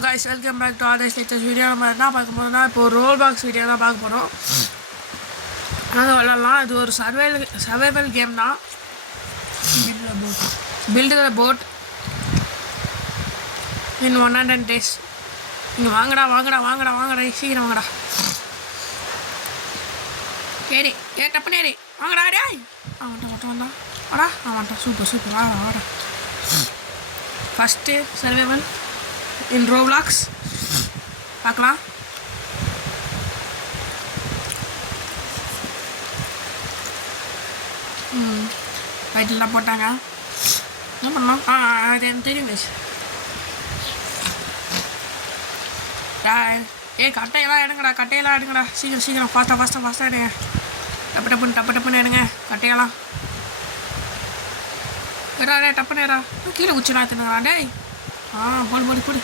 guys, welcome back to our latest video. நம்ம என்ன பார்க்க போறோம்னா இப்போ ரோல் பாக்ஸ் வீடியோ தான் பார்க்க போறோம். அது விளையாடலாம். இது ஒரு சர்வைவல் கேம் தான். Build a boat in 100 days. இங்க வாங்கடா சீக்கிரம் வாங்கடா. ஏடி டப்பனேடி வாங்கடா டேய். வந்தா. வாடா சூப்பர் வாடா. ஃபர்ஸ்ட் சர்வைவல் in Roblox பார்க்கலாம். டைட்டில்லாம் போட்டாங்க. என்ன பண்ணலாம்? அது எனக்கு தெரியும் guys. கட்டையெல்லாம் எடுங்கடா சீக்கிரம் ஃபாஸ்ட்டாக எடுங்க. டப்புன்னு எடுங்க கட்டையெல்லாம். டப்புனேடா கீழே குச்சிடா தின்னுங்களா டேய். போடு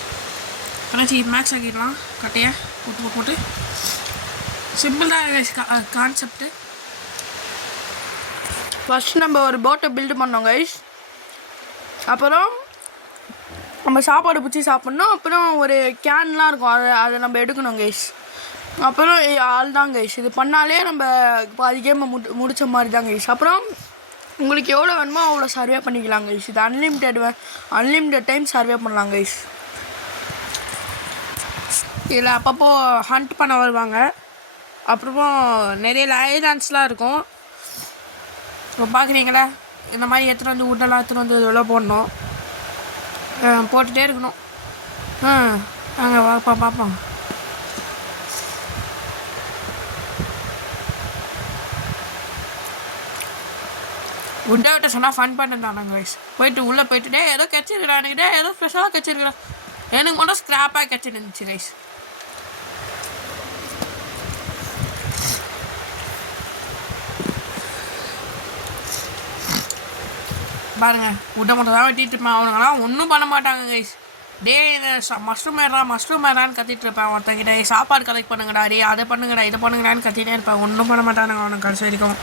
கணச்சி மேக்ஸ் ஆக்கிடலாம். கட்டையை போட்டு சிம்பிள் தான் கான்செப்டு. ஃபஸ்ட் நம்ம ஒரு போட்டை பில்டு பண்ணோம் கைஸ். அப்புறம் நம்ம சாப்பாடு பிடிச்சி சாப்பிட்ணும். அப்புறம் ஒரு கேன்லாம் இருக்கும், அதை நம்ம எடுக்கணும் கைஸ். அப்புறம் ஆள் தான் கைஸ். இது பண்ணாலே நம்ம பாதி கேமை முடித்த மாதிரி தான் கைஸ். அப்புறம் உங்களுக்கு எவ்வளோ வேணுமோ அவ்வளோ சர்வே பண்ணிக்கலாம் கைஸ். இது அன்லிமிட்டட் டைம் சர்வே பண்ணலாம் கைஸ். இதில் அப்பப்போ ஹண்ட் பண்ண வருவாங்க. அப்புறமா நிறைய ஐலாண்ட்ஸ்லாம் இருக்கும். இப்போ பார்க்குறீங்களா, இந்த மாதிரி எடுத்துகிட்டு வந்து இதெல்லாம் போடணும். போட்டுகிட்டே இருக்கணும். நாங்கள் பார்ப்போம். உண்டை விட்ட சொன்னால் ஃபன் பண்ணிருந்தாங்க கைஸ். உள்ளே போயிட்டு ஏதோ கிடச்சிருக்கிறா எனக்கு, ஏதோ ஸ்பெஷலாக கிடச்சிருக்கிறா. எனக்கு மட்டும் ஸ்க்ராப்பாக கிடச்சிருந்துச்சு கைஸ். பாருங்க, உண்டை மட்டும் தான் வெட்டிட்டு இருப்பேன். அவனுங்களாம் ஒன்றும் பண்ண மாட்டாங்க கைஸ். இதை மஷ்ரூம் ஏறான்னு கத்திட்டு இருப்பேன். ஒருத்தங்கிட்ட சாப்பாடு கலெக்ட் பண்ணுங்கடா, அதை பண்ணுங்கடா இதை பண்ணுங்கடான்னு கத்திட்டே இருப்பேன். ஒன்றும் பண்ண மாட்டானுங்க அவனுக்கு கடைசி வரைக்கும்.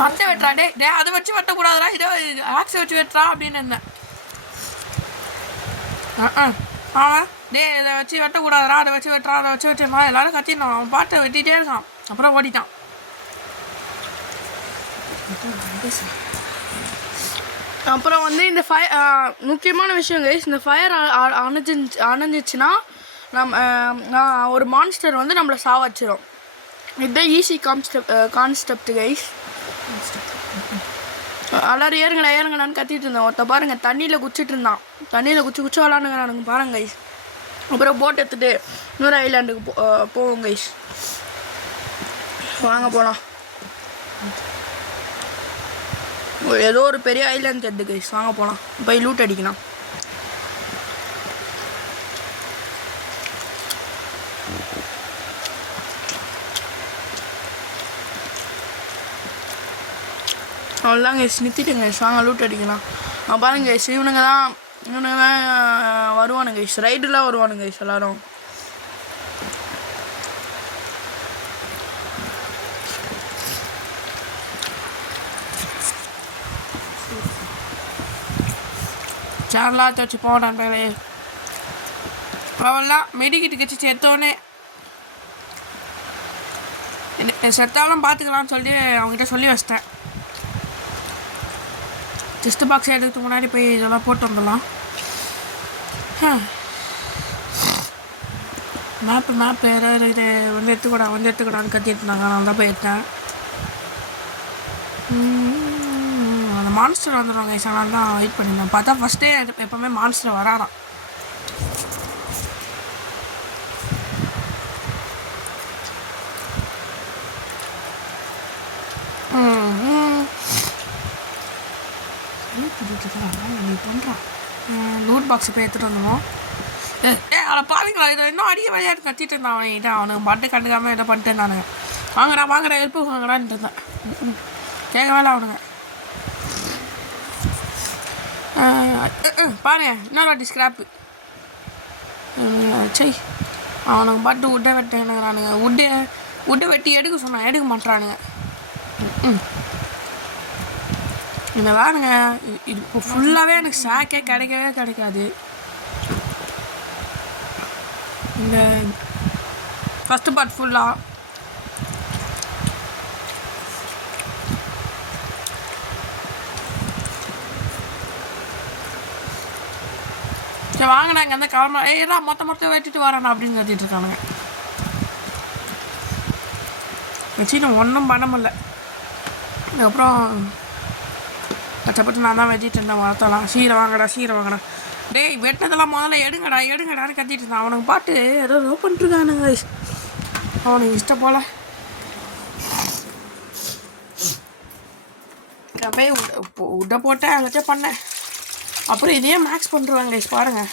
மரத்தை வெட்டுறா டே அதை வச்சு வெட்டக்கூடாதுடா, இதோ ஆக்ஸை வச்சு வெட்டுறா அப்படின்னு இருந்தேன். அவன் இதை வச்சு வெட்டக்கூடாதுடா, அதை வச்சு வெட்டுறான் எல்லாரும் கத்திடணும். அவன் பாட்டை வெட்டிகிட்டே இருக்கான். அப்புறம் ஓடிட்டான். அப்புறம் இந்த முக்கியமான விஷயம் கைஸ், இந்த ஃபயர் அணைஞ்சிச்சுன்னா நம்ம ஒரு மான்ஸ்டர் நம்மளை சாவச்சிடும். இதுதான் ஈஸி கான்செப்ட் கைஸ். எல்லாரும் ஏறுங்கடான்னு கத்திட்டு இருந்தேன். ஒருத்த பாருங்க தண்ணியில் குச்சிட்டு இருந்தான். தண்ணியில் குச்சி விளாண்டுங்க பாருங்க கைஸ். அப்புறம் போட் எடுத்துட்டு இன்னொரு ஐலாண்டுக்கு போவோம் கைஸ். வாங்க போகலாம். ஏதோ ஒரு பெரிய ஐலாண்ட் தெரியுது கைஸ். வாங்க போகலாம். போய் லூட் அடிக்கலாம். அவ்வளோதான் கைஸ், நிறுத்திட்டுங்க கைஸ். வாங்க லூட் அடிக்கலாம். பாருங்க கைஸ், இவனுங்க தான் வருவானுங்க கைஸ். ரைடெலாம் வருவானுங்க கைஸ் எல்லாரும். சேனலாக வச்சு போனேன். அவ்வளோலாம் மெடிக்கிட்டு கிச்சு எடுத்தோடனே செத்தாலும் பார்த்துக்கலாம்னு சொல்லி அவங்ககிட்ட சொல்லி வச்சிட்டேன். செஸ்ட் பாக்ஸ் எடுக்கிறதுக்கு முன்னாடி போய் இதெல்லாம் போட்டு வந்துடலாம். மேப்பு ஏதாவது இது எடுத்துக்கூடான்னு கத்திட்டு இருந்தாங்க. நான் தான் போய் எடுத்தேன். அந்த மான்ஸ்டர் வந்துடுவாங்க கைஸ். அதனால தான் வெயிட் பண்ணியிருந்தேன். பார்த்தா ஃபஸ்ட்டே எப்போவுமே மான்ஸ்டர் வராதான். லூட் பாக்ஸ் போய் எடுத்துகிட்டு வந்துடும். அவனை பாருங்களா, இதை இன்னும் அடிக்க விளையாட்டு கத்திட்டு இருந்தான். அவன்கிட்ட அவனுக்கு பட்டு கண்டுக்காமல் இதை பண்ணிட்டு இருந்தானுங்க. வாங்கடா ஹெல்ப்பு வாங்கடான்ட்டு இருந்தேன். கேட்க வேலை அவனுங்க. பாருங்க இன்னொரு வாட்டி ஸ்க்ராப்பு. சரி அவனுக்கு பட்டு விட்டே வெட்டேனுங்கிறானுங்க. உட்டை வெட்டி எடுக்க சொன்னா எடுக்க மாட்டானுங்க. இந்த வேறுங்க இது இப்போ ஃபுல்லாகவே எனக்கு சாக்கே கிடைக்கவே கிடைக்காது. இந்த ஃபஸ்ட்டு பார்ட் ஃபுல்லாக சரி வாங்கினா இங்கே வந்து கிளம்ப ஏதா மொத்தம் வெட்டிட்டு வரேன் அப்படின்னு கத்திட்டு இருக்கானுங்க. வச்சு நான் ஒன்றும் பண்ண முடியல. அதுக்கப்புறம் கஷ்டப்பட்டு நான் தான் வெட்டிட்டு இருந்தேன். மரத்தெல்லாம் சீரை வாங்கடா டேய் வெட்டினதெல்லாம் முதல்ல எடுங்கடான்னு கத்திட்டு இருந்தான். அவனுக்கு பாட்டு ஏதோ பண்ணிட்டுருக்கானுங்க. அவனுக்கு இஷ்டம் போல் நான் போய் உட்டை போட்டேன் எல்லாத்தையும் பண்ணேன். அப்புறம் இதே மேக்ஸ் பண்ணுறாங்க பாருங்கள்.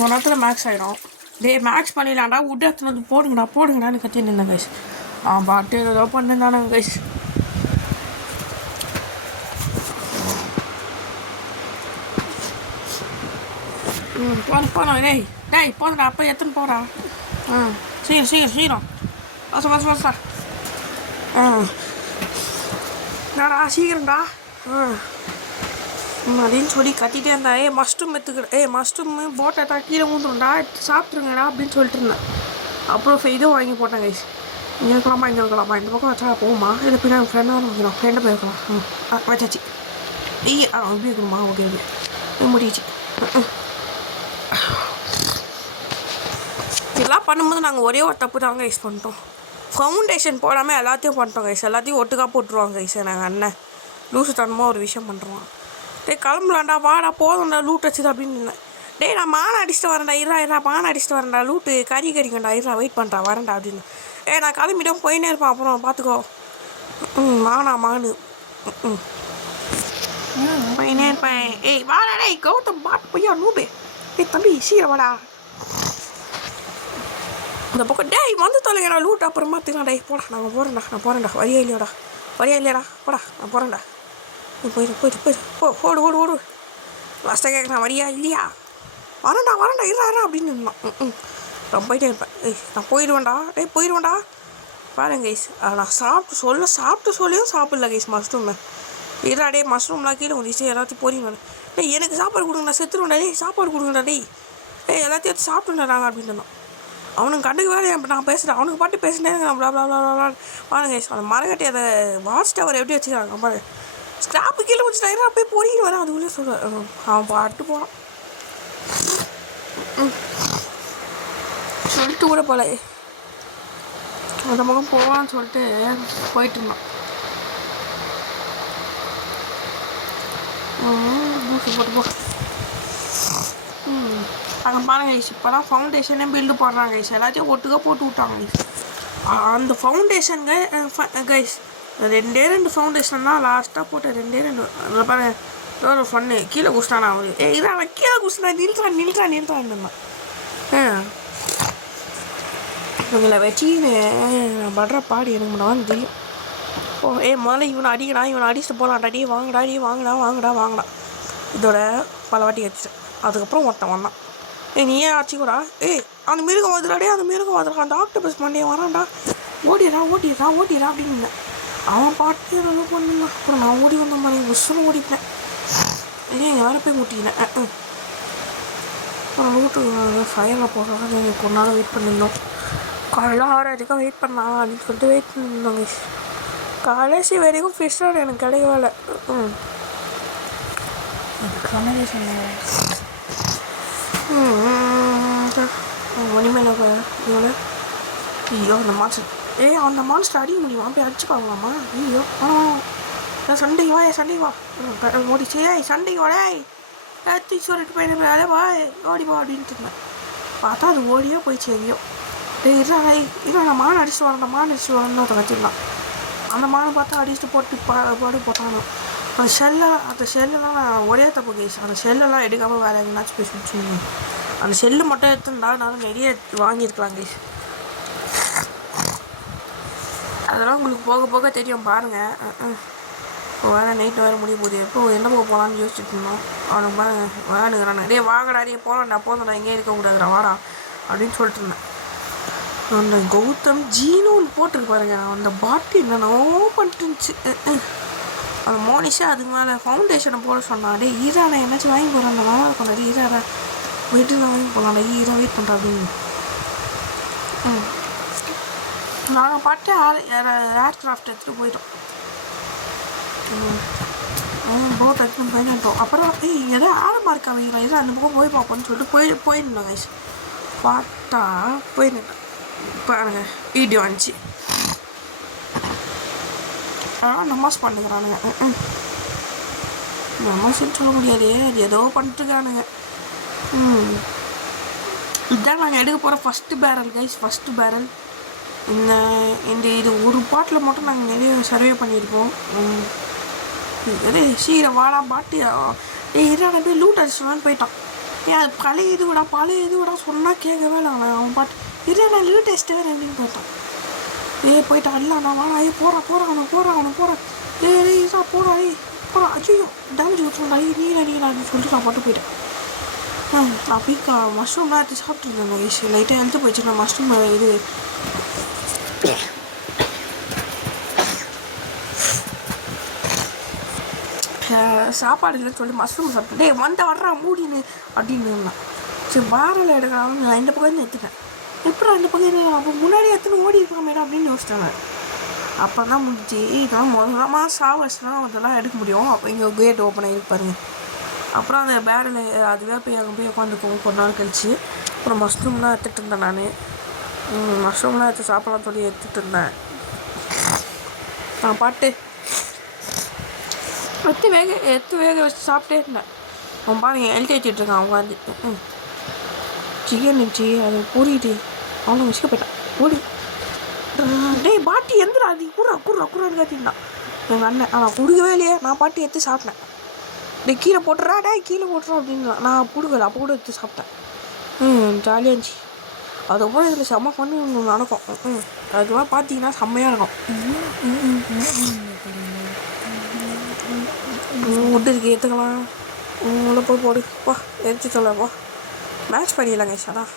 ஒரு நேரத்தில் மேக்ஸ் ஆகிடும். மேக்ஸ் பண்ணிடலாம்டா உட்டை எடுத்துன்னு வந்து போடுங்கடான்னு கத்திட்டு இருந்தேன் கைஸ். பாட்டு ஏதோ பண்ணிருந்தானுங்க கைஸ். போதும் டேய் போதுடா அப்போ எத்தனை போடா. சீக்கிரம் வசா நாடா சீக்கிரம்டா அப்படின்னு சொல்லி கத்திட்டே இருந்தா. மஷ்ரூம் எடுத்துக்கிற மஷ்ரூம் போட்டா கீழே ஊந்துடும்டா சாப்பிட்ருங்கடா அப்படின்னு சொல்லிட்டு இருந்தேன். அப்புறம் இதுவும் வாங்கி போட்டேன் கைஸ். இங்கே இருக்கலாமா இந்த பக்கம் வச்சா போகுமா இல்லை பின்னாடி ஃப்ரெண்டாக வைக்கிறோம் ஃப்ரெண்டை போய் வைக்கலாம் வச்சாச்சு. அப்படி இருக்கணுமா ஓகே முடிச்சு. இதெல்லாம் பண்ணும்போது நாங்கள் ஒரே ஒரு தப்பு தாங்க யூஸ் பண்ணிட்டோம். ஃபவுண்டேஷன் போடாமல் எல்லாத்தையும் பண்ணிட்டோம் கைஸ். எல்லாத்தையும் ஒட்டுக்காக போட்டுருவாங்க கைஸ். நாங்கள் அண்ணன் லூசுத்தனமாக ஒரு விஷயம் பண்ணுறோம். கிளம்பலாண்டா வாடா போதும்டா லூட் வச்சுது அப்படின்னு. நான் மானை அடிச்சுட்டு வரேன்டா இருடா மானை அடிச்சுட்டு வரேன்டா லூட்டு கறிக்கண்டா இருடா வெயிட் பண்ணுறா வரேன்டா அப்படின்னு. நான் கிளம்பிட்டோம் போயினே இருப்பேன். அப்புறம் பார்த்துக்கோ மானு போயினே இருப்பேன். வாடா கௌதம் பாட்டு போய்யா நூபே தம்பி சீரை வாடா இந்த பக்கம் வந்து தொலைங்கடா லூட் அப்புறம் பார்த்துக்கலாம். போடா நான் போகிறேன்டா வரியா இல்லையாடா போடா நான் போகிறேன்டா. போயிட்டு ஓடு லாஸ்ட்டாக கேட்குறேன் வரியா இல்லையா வரேன்டா இருடா அப்படின்னு இருந்தான். நான் போயிட்டே இருப்பேன். நான் போயிடுவேன்டா பாருங்க கைஸ். நான் சாப்பிட்டு சொல்லியும் சாப்பிடல கைஸ் மஷ்ரூம். இருடா மஷ்ரூம்லாம் கீழே வந்துச்சு எல்லாத்தையும் போறீங்க. எனக்கு சாப்பாடு கொடுங்கண்ணா செத்துருவேன்டா சாப்பாடு கொடுங்கடா எல்லாத்தையும் எடுத்து சாப்பிட்டுண்டா நாங்கள் அப்படின்னு இருந்தோம். அவனுக்கு கண்டுக்கு வேலை நான் பேசுகிறேன். அவனுக்கு பாட்டு பேசினேன் பாருங்க கைஸ். அந்த மரக்கட்டி அதை வாட்ச் டவர் எப்படி வச்சுக்கிறாங்க பாரு. ஸ்கிராப்பு கீழே வச்சுட்டாங்க அப்படியே பொறிக்கிட்டு வரேன். அதுக்குள்ளே சொல்லுவேன் அவன் பாட்டு போகிறான் சொல்லிட்டு கூட போல அந்த பக்கம் போவான்னு சொல்லிட்டு போயிட்டு இருந்தான். போட்டு போ அங்கே பாருங்க கைஸ். இப்போலாம் ஃபவுண்டேஷனே பில்டு போடுறாங்க கைஸ். எல்லாத்தையும் ஒட்டுக்காக போட்டு விட்டாங்க கைஸ். அந்த ஃபவுண்டேஷனுங்க கைஸ் 2 ஃபவுண்டேஷன் தான் லாஸ்ட்டாக போட்ட 2 அதில் பாருங்க ஒரு ஃபன்னு கீழே குடிச்சிட்டானா அவரு. அவன் கீழே குடிச்சிட்டா நில்றான். இவங்களை வச்சின்னு நான் படுற பாடி எனக்கு முன்னாடி தெரியும். முதல்ல இவனை அடிச்சுட்டு போகலான்டாடி வாங்கடா இதோட பல வாட்டி வச்சுட்டேன். அதுக்கப்புறம் ஒருத்தன் வந்தான். நீ ஏன் ஆச்சுக்கூடா அந்த மிருகம் வந்துடாடே அந்த ஆக்டோபஸ் மண்டையை வரான்டா ஓடிடா அப்படின்னு அவன் பாட்டு ஏதோ பண்ணுங்க. அப்புறம் நான் ஓடி வந்த மாதிரி உசுன்னு ஓடிட்டேன். எங்கள் வேறு போய் ஊட்டிக்கினேன். அப்புறம் வீட்டு ஃபயரில் போடுறாங்க. நீங்கள் கொஞ்ச நாள் வெயிட் பண்ணியிருந்தோம். காலையில் 6:30 வெயிட் பண்ணலாம் அப்படின்னு சொல்லிட்டு வெயிட் பண்ணியிருந்தோங்க. கடைசி வரைக்கும் ஃபிஷ் ராட் எனக்கு கிடைக்கவே இல்லை. சொன்னதே சொன்னேன் மணிமேல இவனு ஐயோ அந்த மான்ஸ்டர் அந்த மான்ஸ்டர் அடிக்க முடியுமா அப்படியே அடிச்சு பார்க்கலாமா? ஐயோ சண்டைக்கு வா ஓடிச்சு சண்டைக்கு வாடே கத்தி சொல்லிட்டு போயிட்டு அதே வா ஓடிப்பா அப்படின்ட்டு இருந்தேன். பார்த்தா அது ஓடியே போயிடுச்சு எங்கேயோ. இல்லை நான் மான் அடிச்சுட்டு வரேன்னு அதை வச்சிடலாம். அந்த மானை பார்த்தா அடிச்சுட்டு போட்டு போட்டானோ அந்த ஷெல்லெல்லாம் நான் ஒரே தப்பு கேஸ். அந்த ஷெல்லெல்லாம் எடுக்காமல் வேறு எங்கேனாச்சும் போய் சுற்றிங்க. அந்த ஷெல்லு மட்டும் எடுத்துருந்தாலும் நிறைய வாங்கியிருக்கலாம் கேஸ். அதெல்லாம் உங்களுக்கு போக போக தெரியும் பாருங்கள். இப்போ வேறு நைட்டு வேறு முடிய போகுது. எப்போ என்ன போகலான்னு யோசிச்சுட்டு இருந்தோம். அவனுக்கு பாருங்க விளையாடுங்கிறான். வாங்கடா போகலாம்டா போதும்டா எங்கேயும் இருக்கக்கூடாதுடா வாடா அப்படின்னு சொல்லிட்டு இருந்தேன். அந்த கௌதம் ஜீனோன்னு போட்டுருக்கு பாருங்க, அந்த பாட்டி என்னென்னவோ பண்ணிட்டுருந்துச்சு. அந்த மோனிஷா அதுக்கு மேலே ஃபவுண்டேஷனை போட சொன்னாடே ஈரானை என்னாச்சும் வாங்கி போகிறான், நல்லா இருக்கும் நிறைய ஈராடா வீட்டில் வாங்கி போகலாம், ஈரா வெயிட் பண்ணுறா அப்படின்னு. நாங்கள் பாட்டு ஏர்க்ராஃப்ட் எடுத்துகிட்டு போயிட்டோம். போட் எடுத்துன்னு போயிட்டோம். அப்புறம் ஏதோ ஆழமாக இருக்கா வைக்கிறோம், ஏதோ அந்த பக்கம் போய் பார்ப்போம்னு சொல்லிட்டு போயிருந்தோம் கைஸ். பார்த்தா போயிருந்தேன் பாருங்க வீடியோ வந்துச்சு. நமாஸ் பண்ணுறானுங்க. நமாஸ்ன்னு சொல்ல முடியாது, அது ஏதோ பண்ணிட்டுருக்கானுங்க. இதுதான் நாங்கள் எடுக்க போகிற first barrel guys, first barrel. இது ஒரு பாட்டில் மட்டும் நாங்கள் நிறைய சர்வே பண்ணியிருக்கோம். சீரை வாடா பாட்டி இரான போய் லூட் அடிச்சுலான்னு போயிட்டான். அது பழைய இது விடா சொன்னால் கேட்கவே இல்லை அவன் பாட்டு. நான் லூட் அடிச்சிட்டு வேறு அப்படின்னு போயிட்டான். போயிட்டான் இல்லை நான் வாடா போகிறான் போகிறான் இதா போகிறான் போகிறான் ஐயோ டேமேஜ் கொடுத்துருந்தா நீங்களா அப்படின்னு சொல்லிட்டு நான் பாட்டு போயிட்டேன். நான் பீக்கா மஷ்ரூம்லாம் எடுத்து சாப்பிட்ருந்தேன் கைஸ், லைட்டாக எழுத்து போயிடுச்சு. நான் மஷ்ரூம் இது சாப்பாடு இல்லைன்னு சொல்லி மஷ்ரூம் சாப்பிட்டேன். வர்றா மூடின்னு அப்படின்னு இருந்தான். சரி பேரல் எடுக்கலாம், நான் இந்த பக்கம் எடுத்துட்டேன். எப்பறம் இந்த பக்கம் அப்போ முன்னாடி எடுத்துன்னு ஓடி இருக்கலாம் மேடம் அப்படின்னு யோசிச்சாங்க. அப்போ தான் முடிஞ்சு இதெல்லாம் முதலாமா சாவர்ஸ்லாம் அதெல்லாம் எடுக்க முடியும். அப்போ இங்கே கேட் ஓப்பன் ஆகிருப்பாருங்க. அப்புறம் அந்த பேரல் அதுவே போய் அங்கே போய் உட்காந்துக்குவோம் கொஞ்ச நாள் கழிச்சு. அப்புறம் மஷ்ரூம்லாம் எடுத்துகிட்டு இருந்தேன் நான். மஷ்ரூம்லாம் எடுத்து சாப்பிடலாம் சொல்லி எடுத்துகிட்டு இருந்தேன். நான் பாட்டு எடுத்து வேக வச்சு சாப்பிட்டே இருந்தேன். அவன் பாருங்க எழுதி வச்சுட்ருக்கான். அவங்க வந்து சிக்கன் இருந்துச்சு அது பூரிட்டு அவனை வச்சுக்க போயிட்டான் ஓடி. டேய் பாட்டி எந்திரா நீ குர்றான்னு காட்டிருந்தான் எங்கள் அண்ணன். நான் கொடுக்கவே இல்லையே, நான் பாட்டி எடுத்து சாப்பிட்டேன். டே கீழே போட்டுறா அப்படின்னு நான் கொடுக்கல, அப்போ கூட எடுத்து சாப்பிட்டேன். ஜாலியாக இருந்துச்சு. அதுக்கப்புறம் இதில் செம்ம பண்ணி ஒன்று நடக்கும். அதுவாக பார்த்தீங்கன்னா செம்மையாக இருக்கும். உட்டு இருக்கு ஏற்றுக்கலாம், உள்ள போய் போடுப்பா எடுத்து சொல்லப்பா. மேட்ச் பண்ணிடலாம் கைஸ். அதான்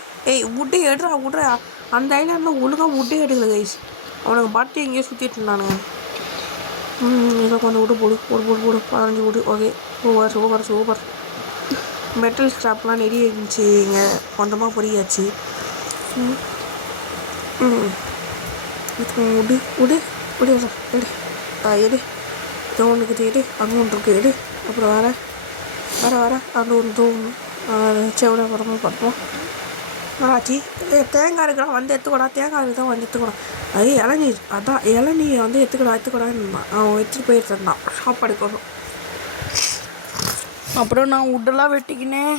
உட்டே விட்றா அந்த ஐலாண்டில் ஒழுங்காக உட்டே எடுக்கல கைஸ். அவனுக்கு பாட்டு எங்கேயோ சுற்றிட்டு இருந்தானுங்க. ஏதோ கொஞ்சம் விட்டு போடு 15 விடு. Okay super. மெட்டல் ஸ்கிராப்லாம் நிறைய இருந்துச்சு இங்கே, கொஞ்சமாக பொரியாச்சு. விடு எடு தோணுக்கு எடு, அங்கே ஒன்று இருக்குது எடு. அப்புறம் வர அது ஒன்று தோணும் செவட வரமாக பார்ப்போம். ஆச்சி தேங்காய் இருக்கிறான் வந்து எடுத்துக்கூடா, தேங்காய் இருக்குதான் வந்து எடுத்துக்கூடா. அது இளநீர், அதான் இளநீரை வந்து எடுத்துக்கூடான்னு அவன் எடுத்துகிட்டு போயிட்டு இருந்தான் சாப்பாடுக்கோசம். அப்புறம் நான் உட்டெல்லாம் வெட்டிக்கினேன்.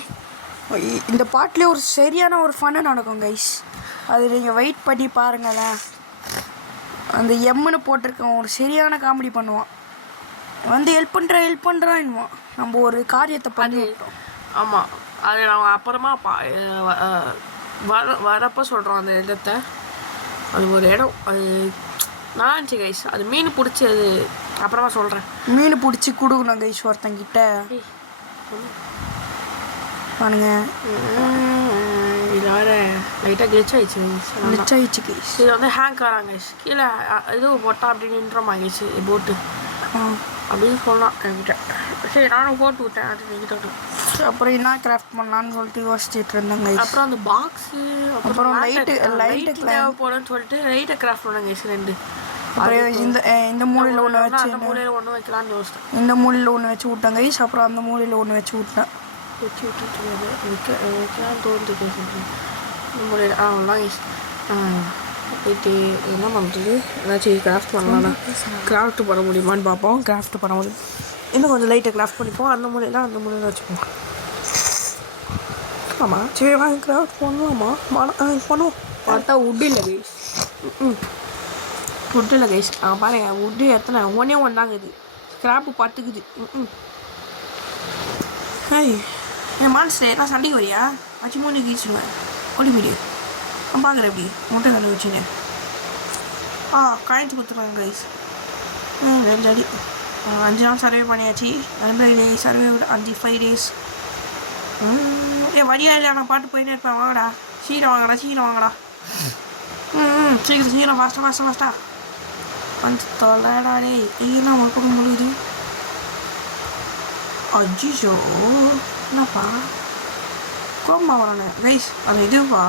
இந்த பாட்டிலே ஒரு சரியான ஒரு ஃபன்னு நடக்கும் கைஸ், அது நீங்கள் வெயிட் பண்ணி பாருங்களேன். அந்த எம்முன்னு போட்டிருக்கேன், ஒரு சரியான காமெடி பண்ணுவான். வந்து ஹெல்ப் பண்ணுறான்னுவான். நம்ம ஒரு காரியத்தை பண்ணி விட்டோம். ஆமாம், அது நான் அப்புறமா வரப்போ சொல்கிறோம் அந்த இடத்த. அது ஒரு இடம், அது நல்லா இருந்துச்சு கைஸ். அது மீன் பிடிச்சி அது அப்புறமா சொல்கிறேன். மீன் பிடிச்சி கொடுக்கணும் கைஸ் ஒருத்தங்கிட்ட பாருங்க. இது வேறு லைட்டாக கிளிச் ஆகிடுச்சு கைஸ். இது வந்து ஹேங்க் ஆகிறாங்க கைஸ். கீழே இது போட்டால் அப்படி நின்றோமா கைஸ் போட்டு அப்படின்னு சொல்லலாம் என்கிட்ட. சரி நானும் போட்டு விட்டேன் அது நீங்கள். அப்புறம் என்ன கிராஃப்ட் பண்ணலான்னு சொல்லிட்டு யோசிச்சுட்டு இருந்தேங்க. அப்புறம் அந்த பாக்ஸு அப்புறம் லைட்டு தேவைப்படும்னு சொல்லிட்டு லைட்டை கிராஃப்ட் பண்ணாங்க கைஸ் 2. அப்புறம் இந்த மூலையில் ஒன்று வச்சு அந்த மூலையில் ஒன்று வைக்கலான்னு யோசித்தேன். இந்த மூலையில் ஒன்று வச்சு விட்டேன் கைஸ். அப்புறம் அந்த மூலையில் ஒன்று வச்சு விட்டேன். வைக்கலான்னு தோணுது இந்த மூலையில். அவ்வளோதான் கைஸ். போயிட்டு என்ன பண்ணுறது, ஏதாச்சும் கிராஃப்ட் பண்ணலாம்னா கிராஃப்ட் பண்ண முடியுமான்னு பார்ப்போம். கிராஃப்ட் பண்ண முடியும், இன்னும் கொஞ்சம் லைட்டை கிராஃப்ட் பண்ணிப்போம். அந்த மூலையில் வச்சுப்போம். ஆமாம் சரி வாங்க கிராஃப்ட் பண்ணலாமா பண்ணுவோம். பார்த்தா உட்டு இல்லை கைஸ். உட்டு இல்லை கைஸ். பாருங்க உட்டு எத்தனை ஒன்று தாங்குது, ஸ்கிராப்பு 10க்குது. என் மான்ஸ்டர் எல்லாம் சண்டைக்கு வரியா வச்சு 3 கீச்சுருவேன் ஓடி போயிடு. பார்க்குறேன் எப்படி முட்டை கண்டு வச்சுனேன். காய்ச்சி கொடுத்துருவாங்க கைஸ். 2 அடி 5 நாள் சர்வே பண்ணியாச்சு. 5 days சர்வே 5 days. வழியா இல்லை நான் பாட்டு போயிட்டே இருப்பேன். வாங்கடா சீரை வாங்கடா. சீக்கிரம் சீக்கிரம் ஃபாஸ்ட்டாக வந்து தொலைடா டேய் ஏன்னா முழுக்க முழுகுது அஜிஷோ என்னப்பா கோமா வரானே கைஸ் அந்த இதுவா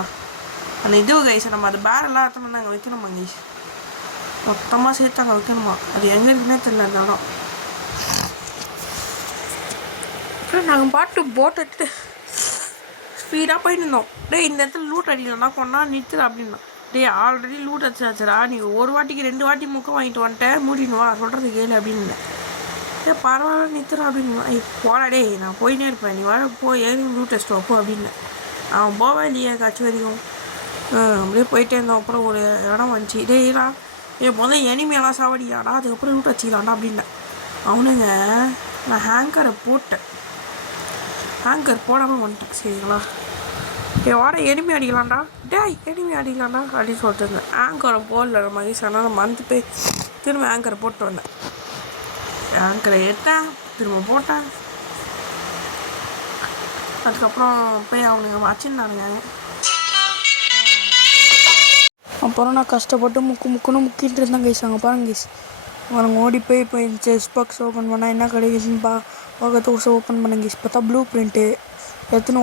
அந்த இது கைஸ் நம்ம அது பேரெல்லாம் எடுத்தோம்னா அங்கே வைக்கணுமா கைஸ் மொத்தமாக சேர்த்து அங்கே வைக்கணுமா அது எங்கே இருக்குன்னே தெரியல அந்த இடம் நாங்கள் பாட்டு போட் எடுத்து ஸ்பீடாக போயிட்டு இருந்தோம் டேய் இந்த இடத்துல லூட் அடிக்கலன்னா கொண்டா நிறுத்துற அப்படின்னா டேய் ஆல்ரெடி லூட் அடிச்சாச்சுரா நீ ஒரு வாட்டிக்கு 2 வாட்டி முக்கம் வாங்கிட்டு வந்துட்டேன் மூடின்னு வா சொல்கிறது கேளு அப்படின்னு ஏ பரவாயில்ல நிறுத்துறா அப்படின்னு போடா டேய் நான் போயினே இருப்பேன் நீ வர போய் ஏறி லூட் டெஸ்ட் வைப்போ அப்படின்னு அவன் போவே இல்லையே கட்சி வரைக்கும் அப்படியே போயிட்டே இருந்தோம் அப்புறம் ஒரு இடம் வந்துச்சு டேய்டா முதல் எனிமையெல்லாம் சாவடியாடா அதுக்கப்புறம் லூட் வச்சுக்கலாம்டா அப்படின்னேன் அவனுங்க நான் ஹேங்கரை போட்டேன் ஹேங்கர் போடாமல் வந்துட்டேன் சரிங்களா வாட எனிமி அடிக்கலாம்டா எனிமி அடிக்கலாம்டா அப்படின்னு சொல்லிட்டு இருந்தேன் ஆங்கரை போடல நம்ம ஈஸான மறந்து போய் திரும்ப ஆங்கரை போட்டு வந்தேன் ஆங்கரை எடுத்தேன் திரும்ப போட்டேன் அதுக்கப்புறம் போய் அவனுங்க வச்சுருந்தானுங்க அப்புறம் நான் கஷ்டப்பட்டு முக்குன்னு முக்கிட்டு இருந்தேன் கைஸ் அங்கே பாருங்க கைஸ் அவனுங்க ஓடி போய் இப்போ செஸ் பாக்ஸ் ஓப்பன் பண்ணால் என்ன கிடைக்குதுன்னு பார்க்கறதுக்கு ஓப்பன் பண்ணேன் கைஸ் பார்த்தா ப்ளூ பிரிண்ட்டு எத்தனை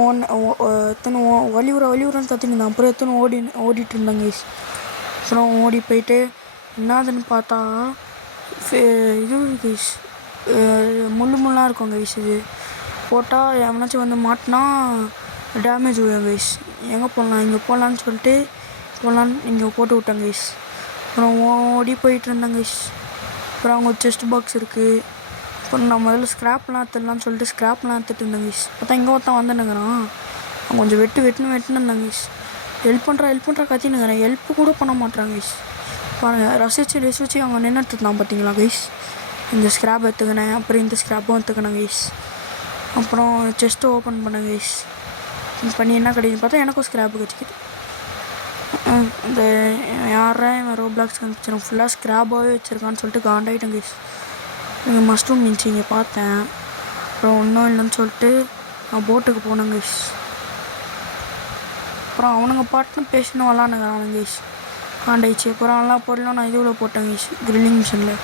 வலிவுறான்னு கற்றுன்னு அப்புறம் ஓடிட்டு இருந்தேன் கைஸ் அப்புறம் ஓடி போயிட்டு என்னதுன்னு பார்த்தா இது கைஸ் முள்ளாக இருக்கும் கைஸ் இது போட்டால் எவனாச்சும் வந்து மாட்டினா டேமேஜ் விழும் கைஸ் எங்கே போடலாம் இங்கே போடலான்னு சொல்லிட்டு இங்கே போட்டு விட்டேன் கைஸ் அப்புறம் ஓடி போயிட்டு இருந்தேன் கைஸ் அப்புறம் அவங்க செஸ்ட் பாக்ஸ் இருக்குது அப்புறம் நான் முதல்ல ஸ்க்ராப்லாம் எடுத்துடலான்னு சொல்லிட்டு ஸ்க்ராப்லாம் எடுத்துகிட்டு இருந்தேன் கைஸ் பார்த்தா இங்கே ஒருத்தன் வந்துனுங்கிறான் அவன் கொஞ்சம் வெட்டுன்னு இருந்தாங்க கைஸ் ஹெல்ப் பண்ணுறா கத்தினுங்கிறேன் ஹெல்ப்பு கூட பண்ண மாட்டேறாங்க கைஸ் பாருங்கள் ரசிச்சு அவங்க நின்றுட்டு இருந்தான் பார்த்தீங்களா கைஸ் இந்த ஸ்க்ராப் எடுத்துக்கினேன் அப்புறம் இந்த ஸ்க்ராப்பும் எடுத்துக்கினேன் கைஸ் அப்புறம் செஸ்ட்டு ஓப்பன் பண்ணேன் கைஸ் பண்ணி என்ன கிடைக்குன்னு பார்த்தா எனக்கும் ஸ்க்ராப்பு கிடச்சிக்கிது இந்த யாரா இவன் ரோப்ளாக்ஸ் காமிச்சிடும் ஃபுல்லாக ஸ்க்ராப்பாகவே வச்சுருக்கான்னு சொல்லிட்டு காண்டாயிட்டேன் கைஸ் இங்கே மஷ்ரூம் இருந்துச்சு இங்கே பார்த்தேன் அப்புறம் ஒன்றும் இல்லைன்னு சொல்லிட்டு நான் போட்டுக்கு போனேன் கைஸ் அப்புறம் அவனுங்க பாட்டுன்னு பேசினு விளாண்டுங்க அவனுங்க கைஸ் காண்டாயிடுச்சு அப்புறம் எல்லா பொருளும் நான் இதுவில் போட்டேன் கைஸ் க்ரில்லிங் மிஷினில்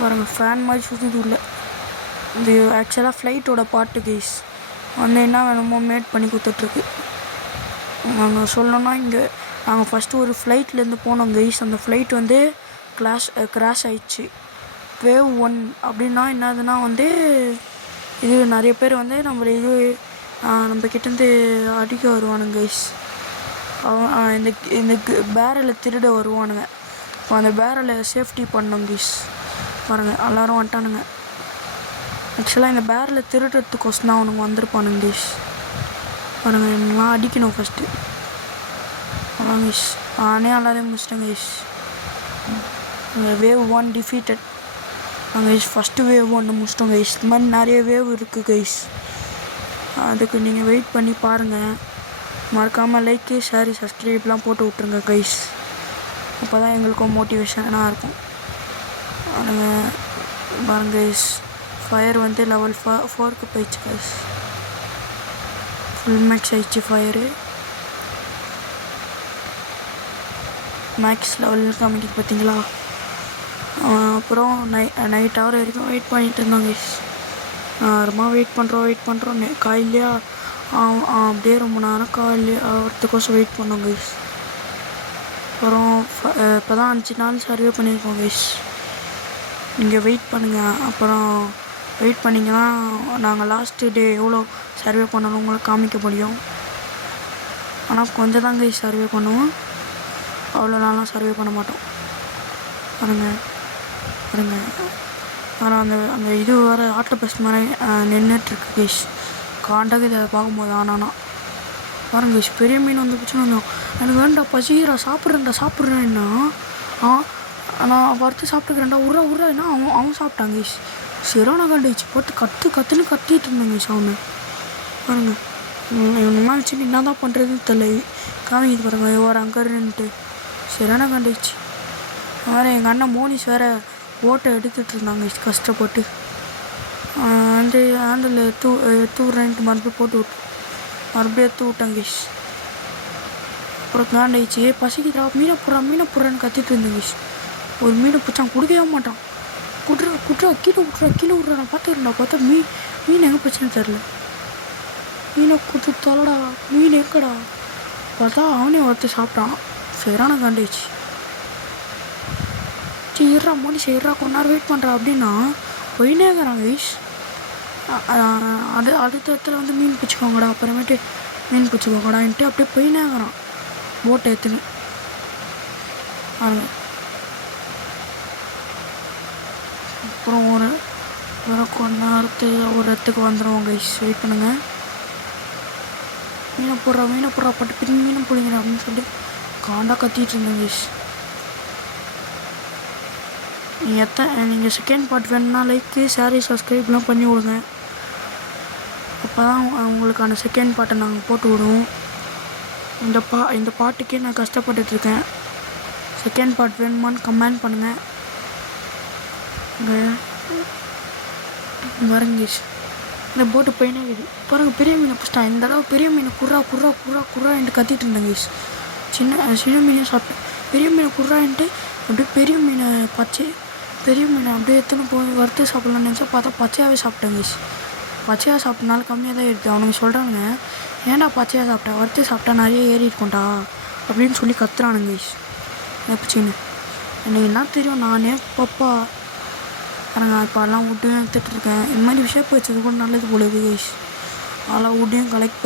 பாருங்கள் ஃபேன் மாதிரி சுற்றுது உள்ள இது ஆக்சுவலாக ஃப்ளைட்டோட பாட்டு கைஸ் வந்து என்ன வேணுமோ மேட் பண்ணி கொடுத்துட்ருக்கு நாங்கள் சொல்லணும்னா இங்கே நாங்கள் ஃபஸ்ட்டு ஒரு ஃப்ளைட்லேருந்து போனோம் கைஸ் அந்த ஃப்ளைட் வந்து கிராஷ் ஆயிடுச்சு வேவ் 1 அப்படின்னா என்னதுன்னா வந்து இது நிறைய பேர் வந்து நம்ம கிட்டேருந்து அடிக்க வருவானுங்க கைஸ் இந்த பேரலை திருட வருவானுங்க இப்போ அந்த பேரலை சேஃப்டி பண்ணோம் கைஸ் பாருங்கள் எல்லோரும் வந்துட்டானுங்க ஆக்சுவலாக இந்த பேரலை திருடுறதுக்கோசம் தான் அவனுங்க வந்திருப்பானுங்க கைஸ் பாருங்கள் என்னெல்லாம் அடிக்கணும் ஃபஸ்ட்டு அதான் கைஸ் நானே எல்லாரையும் முடிச்சிட்டேன் கைஸ் வேவ் 1 டிஃபீட்டட் நாங்கள் கைஸ் ஃபஸ்ட்டு வேவ் 1 முடிச்சிட்டோம் கைஸ் இது மாதிரி நிறைய வேவ் இருக்குது கைஸ் அதுக்கு நீங்கள் வெயிட் பண்ணி பாருங்கள் மறக்காமல் லைக்கு ஷேர் சப்ஸ்கிரைப்லாம் போட்டு விட்ருங்க கைஸ் அப்போ தான் எங்களுக்கும் மோட்டிவேஷனாக இருக்கும் பாருங்க கைஸ் ஃபயர் வந்து லெவல் 4க்கு போயிடுச்சு கைஸ் ஃபுல் மேக்ஸ் ஆயிடுச்சு ஃபயரு மேக்ஸ் லெவலில் காமிக்கிட்டு பார்த்தீங்களா அப்புறம் நைட் ஹவர் வரைக்கும் வெயிட் பண்ணிகிட்டு இருந்தோம் கைஸ் ரொம்ப வெயிட் பண்ணுறோம் காலையிலையா அப்படியே ரொம்ப நேரம் காலையிலே ஆகிறதுக்கோசம் வெயிட் பண்ணோம் கைஸ் அப்புறம் இப்போ தான் 5 நாள் சர்வே பண்ணியிருக்கோம் கைஸ் நீங்கள் வெயிட் பண்ணுங்கள் அப்புறம் வெயிட் பண்ணிங்கன்னா நாங்கள் லாஸ்ட்டு டே எவ்வளோ சர்வே பண்ணணும் உங்களுக்கு காமிக்க முடியும் ஆனால் கொஞ்சம் தான் கைஸ் சர்வே பண்ணுவோம் அவ்வளோ நாளாக சர்வே பண்ண மாட்டோம் பாருங்க ஆனால் அந்த இது வேறு ஆட்டோபஸ் மாதிரி நின்றுட்டுருக்கு கைஸ் காண்டாக இதை பார்க்கும்போது ஆனால் பாருங்க கைஸ் பெரிய மீன் வந்து பிடிச்சின்னு வந்தோம் எனக்கு வேண்டா பசிக்கிறா சாப்பிட்றேன்னா நான் வறுத்து சாப்பிட்டுக்கிறேன்டா உர்றா என்ன அவன் சாப்பிட்டான் கைஸ் சிறான கண்டிச்சு போட்டு கத்துன்னு கத்திட்டு இருந்தாங்க கைஸ் அவனு பாருங்க இவங்க நாள் சின்ன என்ன தான் பண்ணுறதுன்னு தெரியல காமிக்கிது பாருங்க ஒரு அங்கருன்ட்டு சிறான கண்டிச்சு வேறு எங்கள் அண்ணன் மோனிஸ் வேறு ஓட்டை எடுத்துகிட்டு இருந்தாங்க கஷ்டப்பட்டு வந்து ஹேண்டில் தூரன்ட்டு மறுபடியும் போட்டு விட்டு மறுபடியும் எடுத்து விட்டாங்க கைஸ் அப்புறம் காண்டாயிடுச்சு பசிக்குதா மீனை போடுறான்னு கத்திட்டு இருந்தேன் கைஸ். ஒரு மீனை பிடிச்சான் கொடுக்கவே மாட்டான். குட்ரா கீழே விட்றா நான் பார்த்தா மீன் எங்கே போச்சுன்னு தெரில. மீனை கொடுத்து தொலைடா மீன் எங்கடா பார்த்தா அவனே ஒருத்தர் சாப்பிட்டான். சரியான காண்டாயிடுச்சு. இருறா மோனிஷ் இருறா கொஞ்ச நேரம் வெயிட் பண்ணுறா அப்படின்னா போயினேங்கிறான் கைஸ். அடுத்த இடத்துல வந்து மீன் பிடிச்சிக்கோங்கடா அப்புறமேட்டு மீன் பிடிச்சிக்கோங்கடான்ட்டு அப்படியே போயினேங்கிறான் போட்டை எடுத்துன்னு. அப்புறம் ஒரு கொஞ்ச நேரத்துக்கு ஒரு இடத்துக்கு வந்துடுவோம் கைஸ். வெயிட் பண்ணுங்க. மீனை போடுறா பட்டு பிரிஞ்சு மீனை பிடிங்கிற அப்படின்னு சொல்லி காண்டா கத்திட்டு இருந்தேன் கைஸ். நீங்கள் செகண்ட் பார்ட் வேணும்னா லைக்கு ஷேர் சப்ஸ்கிரைப்லாம் பண்ணி விடுங்க. அப்போ தான் உங்களுக்கான செகண்ட் பார்ட்டை நாங்கள் போட்டு விடுவோம். இந்த பாட்டுக்கே நான் கஷ்டப்பட்டுட்ருக்கேன். செகண்ட் பார்ட் வேணுமான்னு கமெண்ட் பண்ணுங்கள். வரங்க இந்த போட்டு போயினே இருக்குது பாருங்கள். பெரிய மீனை பிடிச்சிட்டான். இந்த அளவு பெரிய மீனை குர்ரான்ட்டு கத்திட்டு இருந்தேன் கைஸ். சின்ன மீனே சாப்பிட்டேன். பெரிய மீனை குர்ரான்ட்டு அப்படியே பெரிய மீனை அப்படியே எடுத்துன்னு போய் வறுத்து சாப்பிட்லான்னு நினச்சா பார்த்தா பச்சையாகவே சாப்பிட்டேன் கைஸ். பச்சையாக சாப்பிட்டனால கம்மியாக தான் ஏறிடுது. அவனுங்க சொல்கிறாங்க ஏன்டா பச்சையாக சாப்பிட்டேன் வறுத்து சாப்பிட்டா நிறைய ஏறி இருக்கும்டா அப்படின்னு சொல்லி கத்துறானுங்க கைஸ். எப்படின்னு எனக்கு என்ன தெரியும். நானே பப்பா பாருங்க இப்போல்லாம் வுட்டையும் எடுத்துகிட்ருக்கேன். இந்த மாதிரி ஷேப் வச்சது கூட நல்லது போல இருக்குது கைஸ். அதெல்லாம் வுட்டையும் கலெக்ட்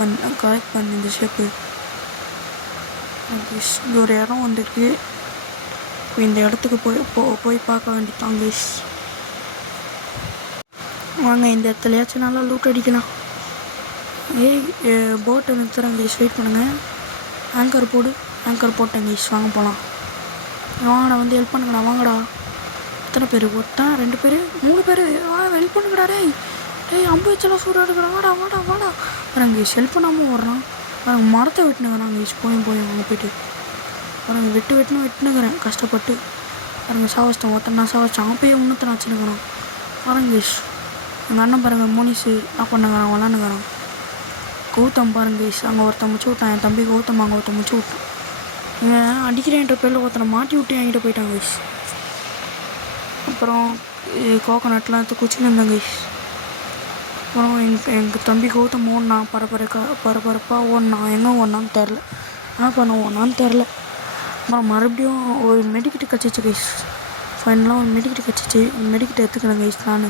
பண்ணி இந்த ஷேப்பு இது ஒரு இடம் வந்துருக்கு. இப்போ இந்த இடத்துக்கு போய் பார்க்க வேண்டியதான் கைஸ். வாங்க இந்த இடத்துலையாச்சும் நல்லா லூட் அடிக்கலாம். போட்டை நிறுத்துறேன் கைஸ். வெயிட் பண்ணுங்கள். ஆங்கர் போட்டேன் கைஸ். வாங்க போகலாம். வாங்கடா வந்து ஹெல்ப் பண்ணுங்கடா. வாங்கடா. எத்தனை பேர்? ஒருத்தன் 2 பேர் 3 பேர். ஹெல்ப் பண்ணுங்கடா. டேய் அம்பு வச்செல்லாம் சூடாக எடுக்கிறா. வாடா பாருங்க கைஸ். ஹெல்ப் பண்ணாமல் ஓடுறான். பாருங்க மரத்தை வெட்டினுங்கிறான் கைஸ். போய் அங்கே போய்ட்டு பாருங்க வெட்டுனுங்கிறேன் கஷ்டப்பட்டு. பாருங்க சாவச்சிட்டேன். ஒருத்தன் நான் சாவச்சிட்டேன். அவன் போய் இன்னொருத்தனை வச்சுனுங்கிறான். பாருங்க கைஸ். எங்கள் அண்ணன் பாருங்கள் மோனிஷு என்ன பண்ணுங்கிறான் விளாண்டுங்கிறான். கௌதம் பாருங்க கைஸ். அங்கே ஒருத்தன் முடிச்சு விட்டான். என் தம்பி கௌதம் அங்கே ஒருத்தன் முடிச்சு விட்டான். இவன் அடிக்கிறேன்ற பேரில் ஒருத்தனை மாட்டி விட்டு என்கிட்ட போயிட்டான் கைஸ். அப்புறம் கோகோனட்லாம் எடுத்து குச்சின்னு இருந்தேன் கைஸ். அப்புறம் எங்கள் தம்பி கௌதம் ஓடினான். பரபரப்பாக ஓடினான். எங்கே ஓடினான்னு தெரில. என்ன பண்ண ஓடினான்னு தெரில. அப்புறம் மறுபடியும் ஒரு மெடிக்கிட்டு கிடச்சிச்சு கைஸ். ஃபைனலாக ஒரு மெடிக்கிட்டு கிடச்சிச்சு. மெடிக்கிட்ட எடுத்துக்கிறேன் கைஸ். நான்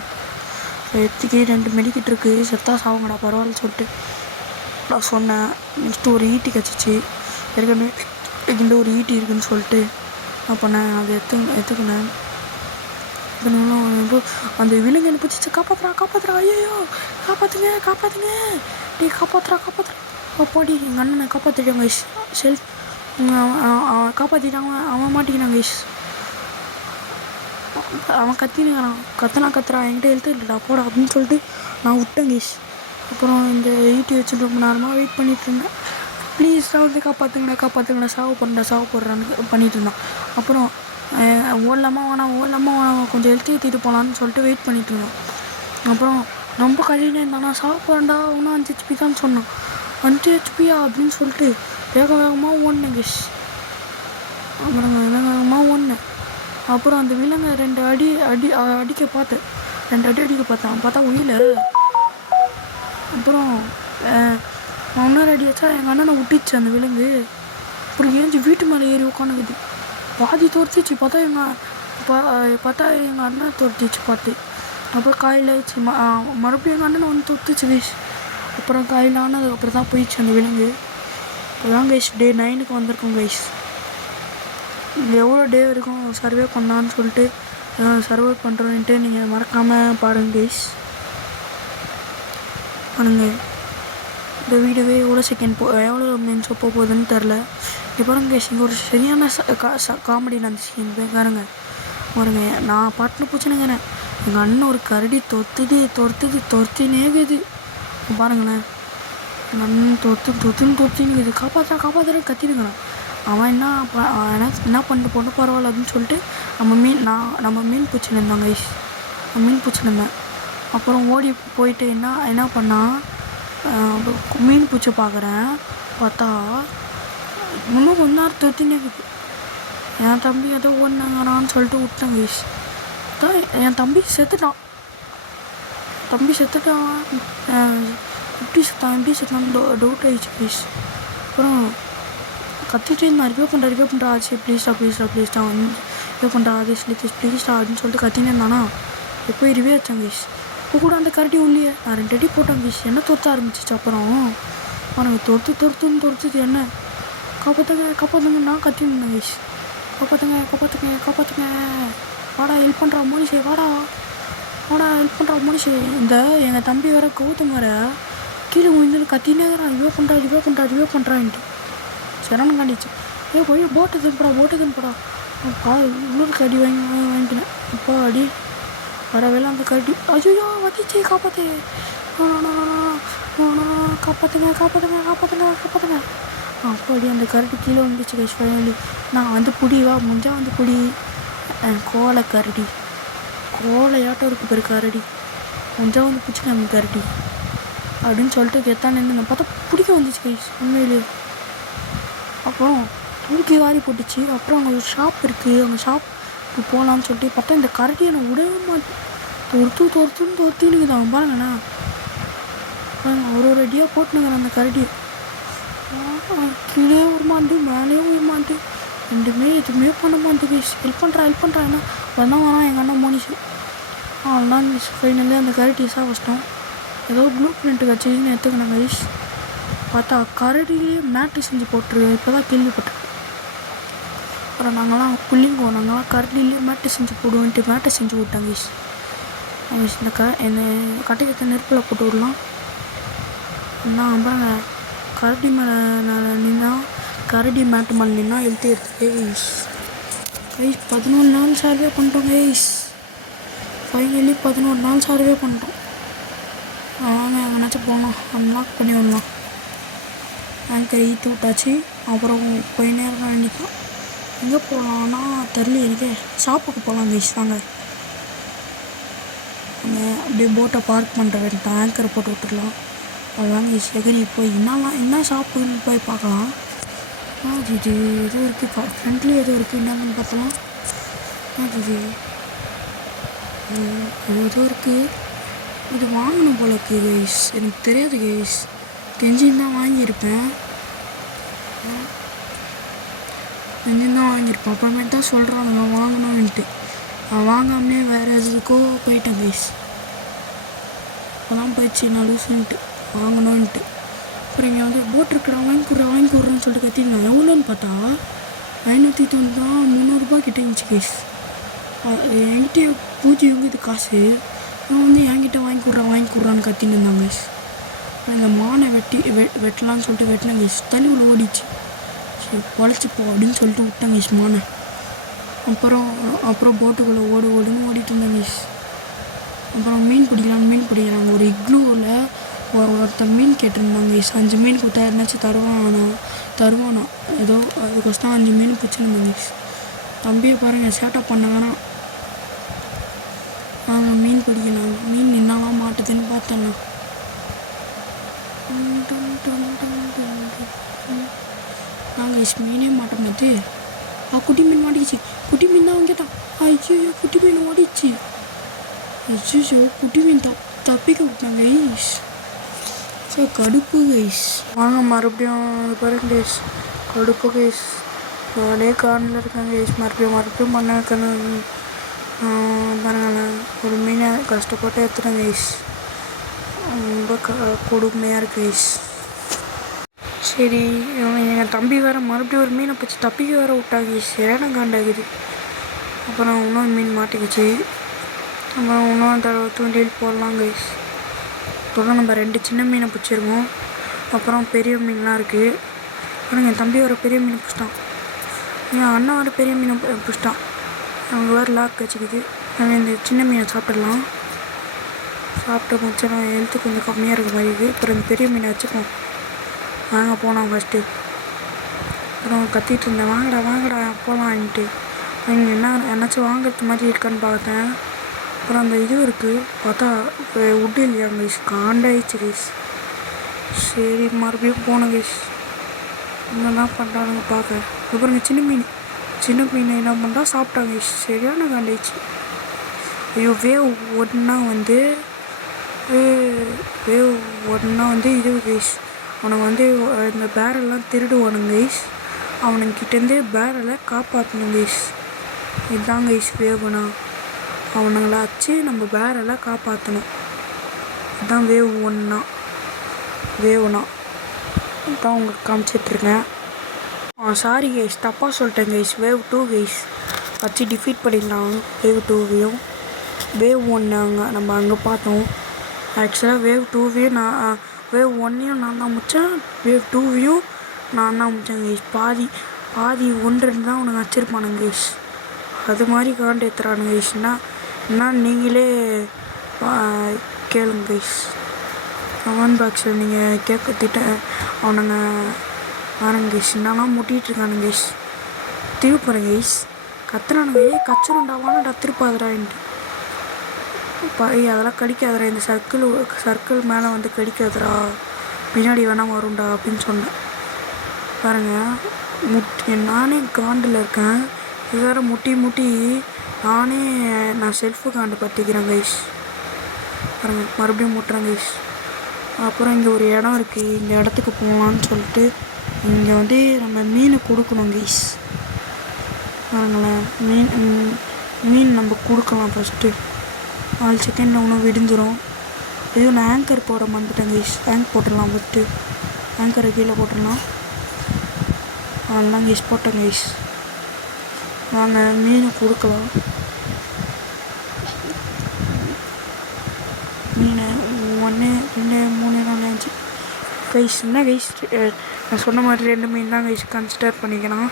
எடுத்துக்கி 2 மெடிக்கிட்டு இருக்குது. செத்தா சாவுங்கடா பரவாயில்ல சொல்லிட்டு நான் சொன்னேன். நெக்ஸ்ட்டு ஒரு ஈட்டி கிடச்சிச்சு. ஏற்கனவே இந்த ஒரு ஈட்டி இருக்குதுன்னு சொல்லிட்டு நான் பண்ணேன். அதை எடுத்துக்கினேன். அந்த விலங்கு என்ன பிடிச்சி காப்பாற்றுறா. ஐயோ காப்பாற்றுங்க டே காப்பாற்றுறா அப்பாடி. எங்கள் அண்ணனை காப்பாற்றிட்டாங்க கைஸ். காப்பாற்றிட்டாங்க. அவன் மாட்டிக்கினான் கைஸ். அவன் கத்துறான். என்கிட்ட எழுத்து இல்லைடா போடா அப்படின்னு சொல்லிட்டு நான் விட்டேன் கைஸ். அப்புறம் இந்த ஈட்டி வச்சுட்டு ரொம்ப நேரமாக வெயிட் பண்ணிகிட்டு இருந்தேன். ப்ளீஸ் வந்து காப்பாற்றுங்கடா சாவு போடுறான்னு பண்ணிகிட்டு இருந்தான். அப்புறம் ஓடலாமா வேணாம் கொஞ்சம் ஏற்றிட்டு போகலான்னு சொல்லிட்டு வெயிட் பண்ணிகிட்டு இருந்தோம். அப்புறம் ரொம்ப கழினே இருந்தானா சாவு போகிறேன்டா இன்னும் 5 HP தான் சொன்னான். 5 HPயா அப்படின்னு சொல்லிட்டு வேகமாக ஓடினேன் கைஸ். அப்புறம் வேகமாக ஓடினேன். அப்புறம் அந்த விலங்கை 2 அடி அடிக்க பார்த்தேன். பார்த்தா உயில. அப்புறம் இன்னொரு அடி வச்சா எங்கள் அண்ணனை விட்டுச்சு அந்த விலங்கு. அப்புறம் ஏஞ்சி வீட்டு மேலே ஏறி உட்காந்துக்குது. பாதி துரத்திச்சு. பார்த்தா எங்கள் அண்ணன் துரத்திச்சு பார்த்து. அப்புறம் காயில் ஆயிடுச்சு. மறுபடியும் எங்கள் அண்ணனை வந்து துரத்துச்சு கைஸ். அப்புறம் காயில் ஆனது அப்புறம் தான் போயிடுச்சு அந்த விலங்கு. இப்போ தான் கைஸ் டே 9க்கு வந்திருக்கோம் கைஸ். எவ்வளோ டே வரைக்கும் சர்வே பண்ணான்னு சொல்லிட்டு சர்வே பண்ணுறோன்ட்டு நீங்கள் மறக்காமல் பாருங்கள் கைஸ். இந்த வீடியோவே எவ்வளோ மீன்ஸ் போகுதுன்னு தெரில. இப்போ பாருங்க கைஸ். இங்கே ஒரு சரியான காமெடி நடந்துச்சு. இங்கே பாருங்க நான் பாட்டுன்னு பூச்சினுங்கிறேன். எங்கள் அண்ணன் ஒரு கரடி தொத்துனே இருக்குது. பாருங்களேன் எங்கள் அண்ணன் தொத்தினுக்குது. காப்பாற்றுறேன் கத்தினுங்கிறான். அவன் என்ன பண்ணிட்டு போன பரவாயில்ல அப்படின்னு சொல்லிட்டு நம்ம மீன் பிடிச்சின்னு இருந்தாங்க கைஸ். மீன் பிடிச்சின்னு இருந்தேன். அப்புறம் ஓடி போயிட்டு என்ன பண்ணால் மீன் பிடிச்சி பார்க்குறேன். பார்த்தா இன்னும் கொஞ்ச நேரம் தொத்தினே இருக்குது. என் தம்பி ஏதோ ஒன்றாங்கறான்னு சொல்லிட்டு விட்டேன் கைஸ். தான் என் தம்பி செத்துட்டான். எப்படி செத்தான் டவுட் ஆகிடுச்சு ப்ளீஸ். அப்புறம் கத்திட்டே இருந்தான், ரிவ்யூ பண்ணுறா ஆச்சு, ப்ளீஸ்டா வந்து ரிவ்யூ பண்ணுறா ஆச்சு ப்ளீஸ்டா அப்படின்னு சொல்லிட்டு கத்தினே இருந்தானா. எப்போ ரிவ்யூ வச்சான் கைஸ். இப்போ கூட அந்த கரடி உள்ளே நான் 2 அடி போட்டேன் கைஸ். என்ன தொத்த ஆரம்பிச்சிச்சு. அப்புறம் அவனுக்கு தொடுத்துது என்ன காப்பாற்றுங்க நான் கத்தினேன் கைஸ். காப்பாற்றுங்க வாடா ஹெல்ப் பண்ணுறா மோனிஷே, வாடா ஹெல்ப் பண்ணுறா மோனிஷே. இந்த எங்கள் தம்பி வேற கௌதம் வேற கீழே விழுந்து கத்தினே ரிவ்யூ பண்ணுறான்ட்டு சரணம் காண்டிச்சு. போய் போட்டு திருப்படா இன்னொரு கடி வாங்கிக்கினேன். இப்போ அடி வரவேல அந்த கடி ஐயோ வத்திச்சு. காப்பாற்றுங்க. அப்போ அடி அந்த கரடி கீழே வந்துச்சு கைஸ். ஃபைனலி நான் வந்து புடிவா முடிஞ்சா வந்து புடி. கோலை கரடி கோலையாட்டம் இருக்குது பேர் கரடி. முடிஞ்சா வந்து பிடிச்சிக்க அந்த கரடி அப்படின்னு சொல்லிட்டு கெத்தான் நின்று பார்த்தா பிடிக்க வந்துச்சு கைஸ் உண்மையிலே. அப்புறம் தூக்கி வாரி போட்டுச்சு. அப்புறம் அங்கே ஒரு ஷாப் இருக்குது, அங்கே ஷாப்புக்கு போகலான்னு சொல்லிட்டு பார்த்தா இந்த கரடியை நான் விடவே மாட்டேன். தொடுத்துன்னு அவன் பாருங்கண்ணா. ஒரு அடியாக போட்டுனுங்கிறேன் அந்த கரடியை. கீழே உருமாண்டு மேலேயும் உருமாண்டு எதுவுமே பண்ண மாட்டேன் கைஸ். ஹெல்ப் பண்ணுறான்னா வரான் எங்கள் அண்ணன் மோனிஷு. அவ்வளோதான் கைஸ். ஃபைனலி அந்த கரடி சாப்பிட்டோம். ஏதோ ப்ளூ பிரிண்ட்டு கட்சின்னு எடுத்துக்கினேன் கைஸ். பார்த்தா கரடியிலே மேட்டு செஞ்சு போட்டுரு இப்போ தான் கேள்விப்பட்டேன். அப்புறம் நாங்கள்லாம் கரடியிலே மேட்டு செஞ்சு போடுவோன்ட்டு மேட்டை செஞ்சு விட்டாங்க கைஸ். இந்த என்னை கட்டைக்கத்தை நெருப்பில் போட்டு விடலாம். அப்புறம் கரடி மேலே நின்னா கரடி மேட்டு மேலே நின்னா எழுத்து எடுத்து கைஸ் 11 நாள் சர்வே பண்ணிட்டோம் கைஸ். ஃபைனலி 11 நாள் சர்வே பண்ணிட்டோம். வாங்க எங்கேனாச்சும் போகலாம், அன்லாக் பண்ணி விடலாம். ஆங்கர் ஈத்து விட்டாச்சு. அப்புறம் போய் நேரம் வேண்டிக்கலாம். எங்கே போகலான்னா தெரியல எனக்கு. ஷாப்புக்கு போகலாம் கைஸ். வாங்க அங்கே அப்படியே போட்டை பார்க் பண்ணுற வேண்டாம், ஆங்கரை போட்டு விட்டுடலாம். அதுதாங்க கைஸ். எகிரி போய் என்ன ஷாப்புன்னு போய் பார்க்கலாம். இது எதோ இருக்குது ஃப்ரெண்ட்லேயே எதோ இருக்குது. என்னன்னு பார்த்தலாம். இது ஏதோ இருக்குது. இது வாங்கணும் போல இருக்குது கைஸ். எனக்கு தெரியாது கைஸ். தெரிஞ்சுன்னு தான் வாங்கியிருப்பேன். அப்புறமேட்டு தான் சொல்கிறாங்க வாங்கணும்ன்ட்டு. நான் வாங்காமலே வேறு எதுக்கோ போயிட்டேன் கைஸ். அப்போதான் போயிடுச்சு நான் லூசுன்ட்டு வாங்கணுன்ட்டு. அப்புறம் இங்கே வந்து போட் இருக்குடா வாங்கி கொடுறேன்னு சொல்லிட்டு கத்திருந்தேன். எவ்வளோன்னு பார்த்தா 590 தான், 300 ரூபா கிட்டே இருந்துச்சு கைஸ். என்கிட்ட பூஜை இது காசு. நான் வந்து என்கிட்ட வாங்கி கொடுறான்னு கத்தின்னு இருந்தாங்க கைஸ். இந்த மானை வெட்டலான்னு சொல்லிட்டு வெட்டினேன் கைஸ். தள்ளி உள்ள ஓடிச்சு. சரி பொழைச்சிப்போ அப்படின்னு சொல்லிட்டு விட்டேன் கைஸ் மானை. அப்புறம் போட்டுக்குள்ளே ஓடுன்னு ஓடிட்டு இருந்தேன் கைஸ். அப்புறம் மீன் பிடிக்கிறாங்க. ஒரு இக்லூவில் ஒருத்தன் மீன் கேட்டிருந்தாங்க கைஸ். 5 மீன் கொடுத்தா என்னாச்சும் தருவானா ஏதோ அதுக்கோசம் 5 மீன் பிடிச்சிருந்தாங்க கைஸ். தம்பியை பாருங்கள் சேட்டை பண்ணாங்கன்னா நாங்கள் மீன் பிடிக்கணும். மீன் நின்னாலாம் மாட்டுதுன்னு பார்த்தேண்ணா. நாங்கள் மீனே மாட்ட மாட்டே. குட்டி மீன் மாட்டிக்கிச்சு. குட்டி மீன் தான் வாங்கிட்டான். ஐயோ குட்டி மீன் ஓடிச்சு. ஐயோ குட்டி மீன் தப்பிக்க விட்டாங்க கைஸ். சரி கடுப்பு கைஸ். வாங்க மறுபடியும் பாருங்க கைஸ். கடுப்பு கைஸ். நானே கார்னில் இருக்கேன் கைஸ். மறுபடியும் பண்ண வைக்கணும். பாருங்களேன் ஒரு மீனை கஷ்டப்பட்டு எடுத்துட்டேன் கைஸ். ரொம்ப கொடுமையாக இருக்கு கைஸ். சரி எங்கள் தம்பி வேறு மறுபடியும் ஒரு மீனை பிடிச்சி தப்பிக்க வேறு விட்டாங்க கைஸ். சரியான காண்டாகுது. அப்புறம் இன்னொரு மீன் மாட்டிக்கிச்சு. அப்புறம் இன்னும் தூண்டில் போடலாம் கைஸ். இப்போதான் நம்ம 2 சின்ன மீனை பிடிச்சிருக்கோம். அப்புறம் பெரிய மீன்லாம் இருக்குது. அப்புறம் என் தம்பி ஒரு பெரிய மீன் பிடிச்சிட்டான். என் அண்ணன் ஒரு பெரிய மீனை பிடிச்சிட்டான். அவங்க வேறு லாக் வச்சுக்குது. நாங்கள் இந்த சின்ன மீனை சாப்பிடலாம். சாப்பிட்டு முடிச்சா ஹெல்த்து கொஞ்சம் கம்மியாக இருக்க மாதிரி இருக்குது. அப்புறம் இந்த பெரிய மீனை வச்சுப்போம். வாங்க போனோம் ஃபஸ்ட்டு. அப்புறம் கத்திட்டு இருந்தேன் வாங்கடா போகலான்ட்டு. என்னாச்சும் வாங்குறது மாதிரி இருக்கான்னு பார்த்தேன். அப்புறம் அந்த இது இருக்குது பார்த்தா உட்டு இல்லையா கைஸ். காண்டாயிடுச்சு கைஸ். சரி மறுபடியும் போனோம் கைஸ். என்ன பண்ணுறானுங்க பார்க்க. அப்புறம் சின்ன மீன் என்ன பண்ணுறா சாப்பிட்டாங்க. சரியான காண்டிச்சு. ஐயோ வேவ் ஒன்றா வந்து இது கைஸ் அவனுங்க வந்து இந்த பேரெல்லாம் திருடுவானுங்க கைஸ். அவனுங்கிட்டேருந்து பேரலை காப்பாற்றணும் கைஸ். இதுதான் கைஸ் வேவுனா. அவனுங்களாச்சு நம்ம பேரெல்லாம் காப்பாற்றணும். இதுதான் வேவுனா தான் உங்களுக்கு காமிச்சிட்ருக்கேன். சாரி கைஸ், தப்பாக சொல்லிட்டேன் கைஸ். வேவ் 2 கைஸ் வச்சு டிஃபீட் பண்ணிடலாம். வேவ் 2வையும் வேவ் 1 நம்ம அங்கே பார்த்தோம். ஆக்சுவலாக வேவ் 2வையும் வேவ் 1ஐயும் நான் தான் முடித்தேன். வேவ் 2வையும் நான் தான் முடித்தேன் கைஸ். பாதி 1-2 தான் அவனுங்க வச்சுருப்பானுங்க கைஸ். அது மாதிரி காண்டு ஏற்றுறானுங்க கைஸ்னா என்ன நீங்களே கேளுங்க கைஸ். கமெண்ட் பாக்ஸில் நீங்கள் கேட்க அவனுங்க பாருங்க கைஸ். என்னெல்லாம் முட்டிகிட்ருக்கானுங்க கைஸ். திருப்புறேன் கைஸ். கத்துறானுங்க. கச்சருண்டாவானடா திருப்பாதுடான்ட்டு. அதெல்லாம் கடிக்காதுடா. இந்த சர்க்கிள் மேலே வந்து கடிக்காதுடா, பின்னாடி வேணால் வரும்டா அப்படின்னு சொன்னேன். பாருங்கள் நானே காண்டில் இருக்கேன். இது வேறு முட்டி நான் செல்ஃபு காண்டு பற்றிக்கிறேன் கைஸ். பாருங்கள் மறுபடியும் முட்டுறேன் கைஸ். அப்புறம் இங்கே ஒரு இடம் இருக்குது. இந்த இடத்துக்கு போகலான்னு சொல்லிட்டு இங்கே வந்து நம்ம மீன் கொடுக்கணும் கைஸ். பாருங்களேன் மீன் நம்ம கொடுக்கலாம் ஃபஸ்ட்டு. 4 செகண்டில் ஒன்றும் விடிஞ்சிரும். இதுவும் நான் ஆங்கர் போட மறந்துட்டேன் கைஸ். போட்டுடலாம் ஃபஸ்ட்டு. ஆங்கரை கீழே போட்டுடலாம். அதெல்லாம் கைஸ் போட்டேன் கைஸ். வாங்க மீன் கொடுக்கலாம். மீன் 1 2 3 4 5 கைஸ். என்ன கைஸ் நான் சொன்ன மாதிரி 2 மீன் தான் கைஸ் கன்சிடர் பண்ணிக்கலாம்.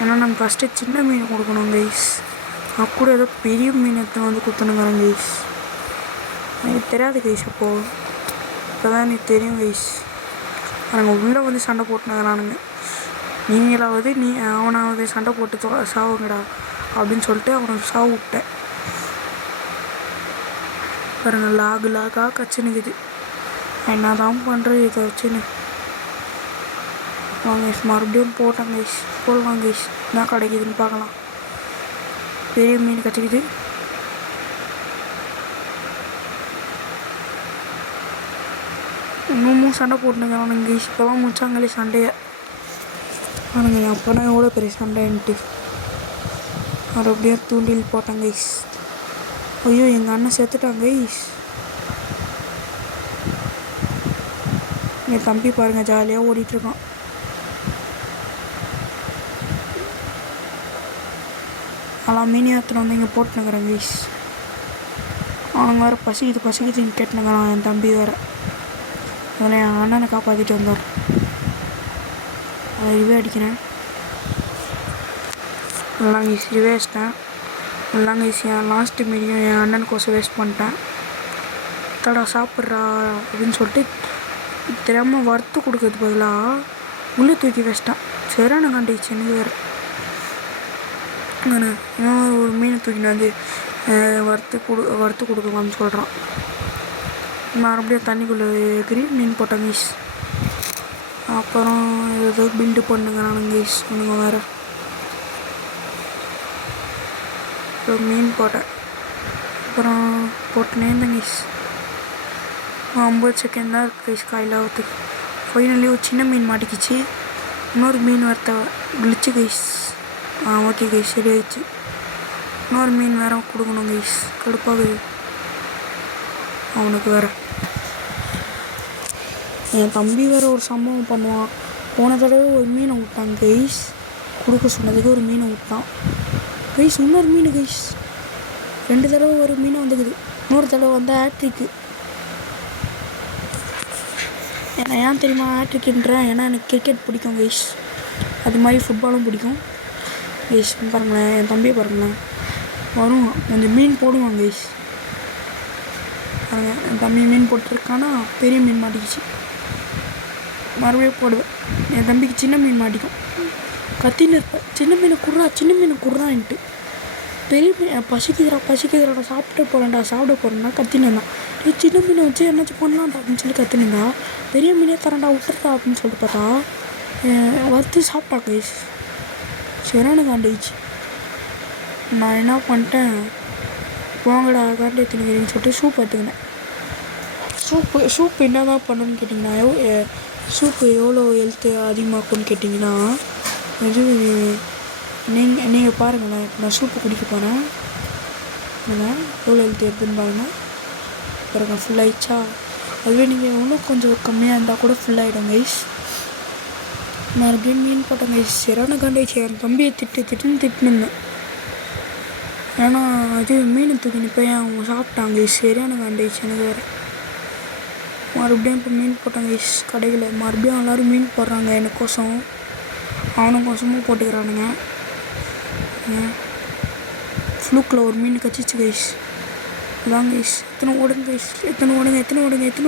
ஏன்னா நம்ம ஃபஸ்ட்டு சின்ன மீன் கொடுக்கணும் கைஸ். கூட ஏதோ பெரிய மீன் எடுத்து வந்து கொடுத்துனுங்கிறேன் கைஸ். எனக்கு தெரியாது கைஸ். அப்போது இப்போ தான் எனக்கு தெரியும் கைஸ். நாங்கள் உள்ளே வந்து சண்டை போட்டுனுங்கிறானுங்க. நீங்களாவது அவனாவது சண்டை போட்டு சாவுங்கடா அப்படின்னு சொல்லிட்டு அவனுக்கு சாவு விட்டேன். பாருங்கள் லாகாக கச்சுனுக்குது. என்ன தான் பண்ணுறது இதை வச்சுன்னு. வாங்க மறுபடியும் போட்டாங்க கைஸ். போடலாம் கைஸ். என்ன கிடைக்குதுன்னு பார்க்கலாம். பெரிய மீன் கற்றுக்குது. இன்னமும் சண்டை போட்டுனுங்கிறானுங்க கைஸ். இப்போ தான் முடிச்சாங்களே சண்டையை. பாருங்க அப்போனா எவ்வளோ பெரிய சண்டைன்ட்டு. மறுபடியும் தூண்டில் போட்டாங்க கைஸ். ஐயோ எங்கள் அண்ணன் செத்துட்டாங்க கைஸ். என் தம்பி பாருங்கள் ஜாலியாக ஓடிட்டுருக்கான். அதெல்லாம் மீன் ஏற்றுன வந்து இங்கே போட்டுனுங்கிறேன் கைஸ். அவனுங்க வேறு பசிக்குதுன்னு கேட்டுனுங்கிறான் என் தம்பி வேறு. அதில் என் அண்ணனை காப்பாற்றிட்டு வந்தார். ரிவே அடிக்கிறேன். எல்லாம் கைஸ் ரிவே அடிச்சிட்டேன். எல்லாம் கைஸ் என் லாஸ்ட்டு மீடியம் என் அண்ணனுக்கோசம் வேஸ்ட் பண்ணிட்டேன். தடா சாப்பிட்றா அப்படின்னு சொல்லிட்டு தெரியாமல் வறுத்து கொடுக்கறது பதிலாக உள்ளே தூக்கி வச்சிட்டான். சரியான காண்டிச்சு எனக்கு வேறு. நான் ஒரு மீனை தூக்கிட்டு வந்து வறுத்து கொடுக்கலாம்னு சொல்கிறான். மறுபடியும் தண்ணிக்குள்ளே எகிரி மீன் போட்டேன் கைஸ். அப்புறம் ஏதோ பில்டு பண்ணுங்கிறானுங்க கைஸ். ஒன்றுங்க வேறு மீன் போட்டேன். அப்புறம் போட்டுனே இருந்தேன் கைஸ். 50 செகண்ட் தான் இருக்குது கைஸ் காயில் ஆகிறதுக்கு. ஃபைனலி ஒரு சின்ன மீன் மாட்டிக்கிச்சு. இன்னொரு மீன் வறுத்த கிழிச்சு கைஸ். ஓகே கைஸ் சரி ஆயிடுச்சு. இன்னொரு மீன் வேறு கொடுக்கணும் கைஸ். கடுப்பாகுது அவனுக்கு வேறு. என் தம்பி வேறு ஒரு சம்பவம் பண்ணுவான். போன தடவை ஒரு மீனை விட்டான் கைஸ். கொடுக்க சொன்னதுக்கு ஒரு மீனை விட்டான் கைஸ். இன்னொரு மீன் கைஸ். 2 தடவை ஒரு மீனை வந்துக்குது. இன்னொரு தடவை வந்து ஹேட்ரிக்கு. ஏன்னா ஏன் தெரியுமா ஹேட்ரிக்குன்றேன்? ஏன்னா எனக்கு கிரிக்கெட் பிடிக்கும் கைஸ். அது மாதிரி ஃபுட்பாலும் பிடிக்கும் கைஸ். பாருங்களேன் என் தம்பியை பாருங்களேன். வரும் கொஞ்சம் மீன் போடுவான் கைஸ். என் தம்பி மீன் போட்டிருக்கானா பெரிய மீன் மாட்டிக்கிச்சு. மறுபடியும் போடுவேன். என் தம்பிக்கு சின்ன மீன் மாட்டிக்கும். கத்தின்னு இருப்பேன். சின்ன மீனை குடுறான்ட்டு. பெரிய மீன் பசிக்குதுடா சாப்பிட போகிறேன்டா கத்தின்னு இருந்தான். சின்ன மீனை வச்சு என்னாச்சும் பண்ணலாம்டா அப்படின்னு சொல்லி கத்தினுந்தா. பெரிய மீனே தரேன்டா விட்டுறா அப்படின்னு சொல்லிட்டு பார்த்தா வறுத்து சாப்பிட்டா கைஸ் சரியான காண்டிச்சு. நான் என்ன பண்ணிட்டேன், வாங்கடா காண்டி திணிக்கிறேன்னு சொல்லிட்டு சூப் எடுத்துக்கினேன். சூப்பு என்ன தான் பண்ணணுன்னு கேட்டிங்கன்னா, சூப்பு எவ்வளோ ஹெல்த்து அதிகமாக்குன்னு கேட்டிங்கன்னா, இது நீங்கள் பாருங்களேன். இப்போ நான் சூப்பு குடிக்க போகிறேன், எவ்வளோ ஹெல்த் இருக்குதுன்னு பாருங்கள். பாருங்கள் ஃபுல் ஆகிடுச்சா. அதுவே நீங்கள் இன்னும் கொஞ்சம் கம்மியாக இருந்தால் கூட ஃபுல் ஆகிடும் கைஸ். மறுபடியும் மீன் போட்டேன் கைஸ். சரியான காண்டாயிடுச்சு. என் தம்பியை திட்டுன்னு ஏன்னா அது மீன் தூக்கின்னு போய் அவங்க சாப்பிட்டாங்க கைஸ். சரியான காண்டாயிடுச்சு எனக்கு வேறு. மறுபடியும் இப்போ மீன் போட்டாங்க கைஸ் கடையில். மறுபடியும் எல்லோரும் மீன் போடுறாங்க எனக்கோசம், அவனுக்கோசமும் போட்டுக்கிறானுங்க. ஃப்ளூக்கில் ஒரு மீன் கச்சிச்சு கைஸ். அதான் கைஸ். எத்தனை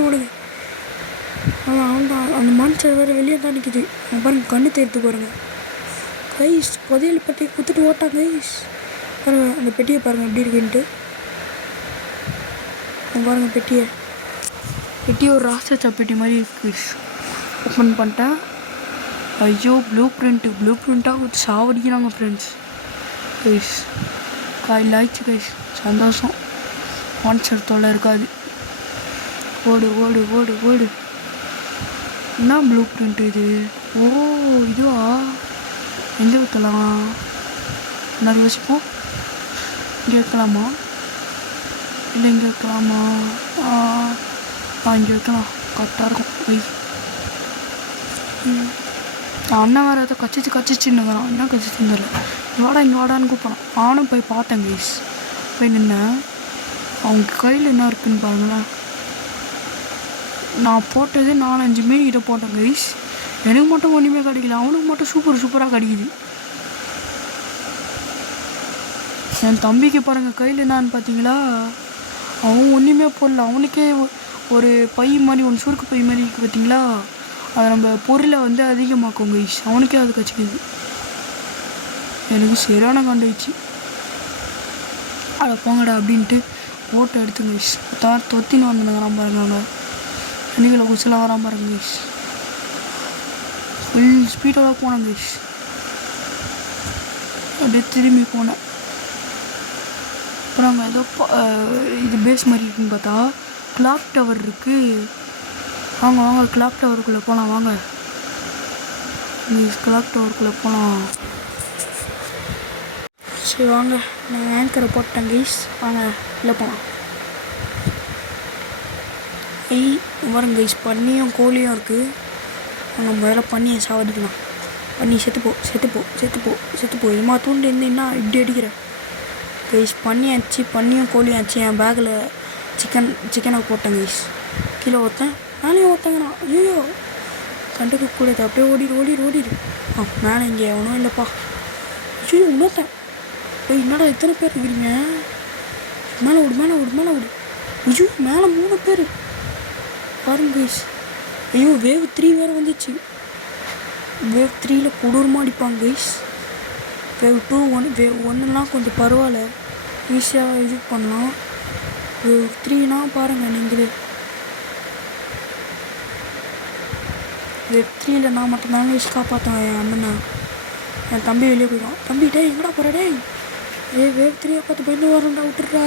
ஓடுங்க. அவன் தான் அந்த மான்ஸ்டர் வேறு வெளியே தான் நிற்கிது. அவன் பாருங்க கண்ணு தேர்த்து பாருங்க கைஸ். புதையல் பெட்டி குத்துட்டு ஓட்டாங்க கைஸ். பாருங்க அந்த பெட்டியை பாருங்கள் எப்படி இருக்குன்ட்டு. பாருங்கள் பெட்டியை ஒரு ராட்சச பெட்டி மாதிரி இருக்கு. ஓப்பன் பண்ணிட்டேன். ஐயோ ப்ளூ பிரிண்ட்டாக கொடுத்து சாவடிக்கிறாங்க ஃப்ரெண்ட்ஸ் கைஸ். காயில் ஆயிடுச்சு கைஸ். சந்தோஷம். மான்ஸ்டர் தொல்லை இருக்காது. ஓடு. என்ன ப்ளூ பிரிண்ட் இது? ஓ இதுவா? எங்கே வைக்கலாம்? நிறைய வச்சுப்போம். இங்கே வைக்கலாமா இல்லை இங்கே வைக்கலாமா? இங்கே வைக்கலாம். கரெக்டாக இருக்கும். அண்ணன் வேறு ஏதோ கச்சிச்சுன்னுங்கிறான். என்ன கச்சிச்சுன்னு தெரியல. இங்கே வாடான்னு கூப்பிட்றான். நானும் போய் பார்த்தேன் கைஸ். போய் நின்னேன். அவங்க கையில் என்ன இருக்குதுன்னு பாருங்களேன். நான் போட்டது 4-5 மீன் கிட்ட போட்டேன் கைஸ். எனக்கு மட்டும் ஒன்றுமே கிடைக்கல. அவனுக்கு மட்டும் சூப்பராக கிடைக்குது. என் தம்பிக்கு பாருங்கள் கையில் என்னான்னு பார்த்தீங்களா, அவன் ஒன்றுமே போடல. அவனுக்கே ஒரு பை மாதிரி, ஒன்று சுருக்கு பை மாதிரி இருக்குது பார்த்தீங்களா, அதை நம்ம பொருளை வந்து அதிகமாக்கும் கைஸ். அவனுக்கே அது கச்சிக்குது. எனக்கு சரியான காண்டாயிடுச்சு. அதை போங்கடா அப்படின்ட்டு ஓட்டை எடுத்துங்க கைஸ். தொத்தின்னு வந்துனுங்கிறான் பாருங்க. தண்ணிகளை குசலாக வராமல் பாருங்க கைஸ். ஃபுல் ஸ்பீடோட போனேன் கைஸ். அப்படியே திரும்பி போனேன். அப்புறம் அங்கே ஏதோ இது பேஸ் மாதிரி இருக்குன்னு பார்த்தா கிளாக் டவர் இருக்குது. வாங்க கிளாக் டவருக்குள்ளே போகலாம். வாங்க கிளாக் டவருக்குள்ளே போகலாம். சரி வாங்க, நான் ஆங்கரை போட்டேன் கைஸ். வாங்க இல்லை போகலாம். வரும் கைஸ். பண்ணியும் கோழியும் இருக்குது. அங்கே முதல்ல பண்ணியை சாவடிக்கலாம். பண்ணி செத்துப்போ. இம்மா தூண்டு இருந்தீங்கன்னா இப்படி அடிக்கிறேன் கைஸ். பண்ணியும் கோழியும் ஆச்சு. என் பேக்கில் சிக்கனை போட்டேன் கைஸ். கீழே ஓட்டேன், மேலேயே ஓட்டேங்கண்ணா. ஐயோ கண்டுக்க கூடாது. அப்படியே ஓடிடு. மேலே இங்கே எவனும் இல்லைப்பா. ஐயோ உணர்த்தேன். என்னடா இத்தனை பேர் இருக்கிறீங்க? மேலே ஓடு. ஐயோ மேலே 3 பேர் பாருங்க கைஸ். ஐயோ வேவ் 3 வேறு வந்துச்சு. வேவ் 3ல் கொடூரமாக அடிப்பாங்க கைஸ். வேவ் 2 வேவ் 1லாம் கொஞ்சம் பரவாயில்ல, ஈஸியாக இது பண்ணலாம். வேவ் 3னா பாருங்கள் நீங்களே. வேவ் 3ல் நான் மட்டும்தாங்க கைஸ் காப்பாற்றேன் என் அண்ணனை. என் தம்பி வெளியே போயிடுவான். தம்பி டேய் எங்கடா போகிற டேய்? வேவ் 3 பார்த்து பயந்து வரேன்டா, விட்டுடுறா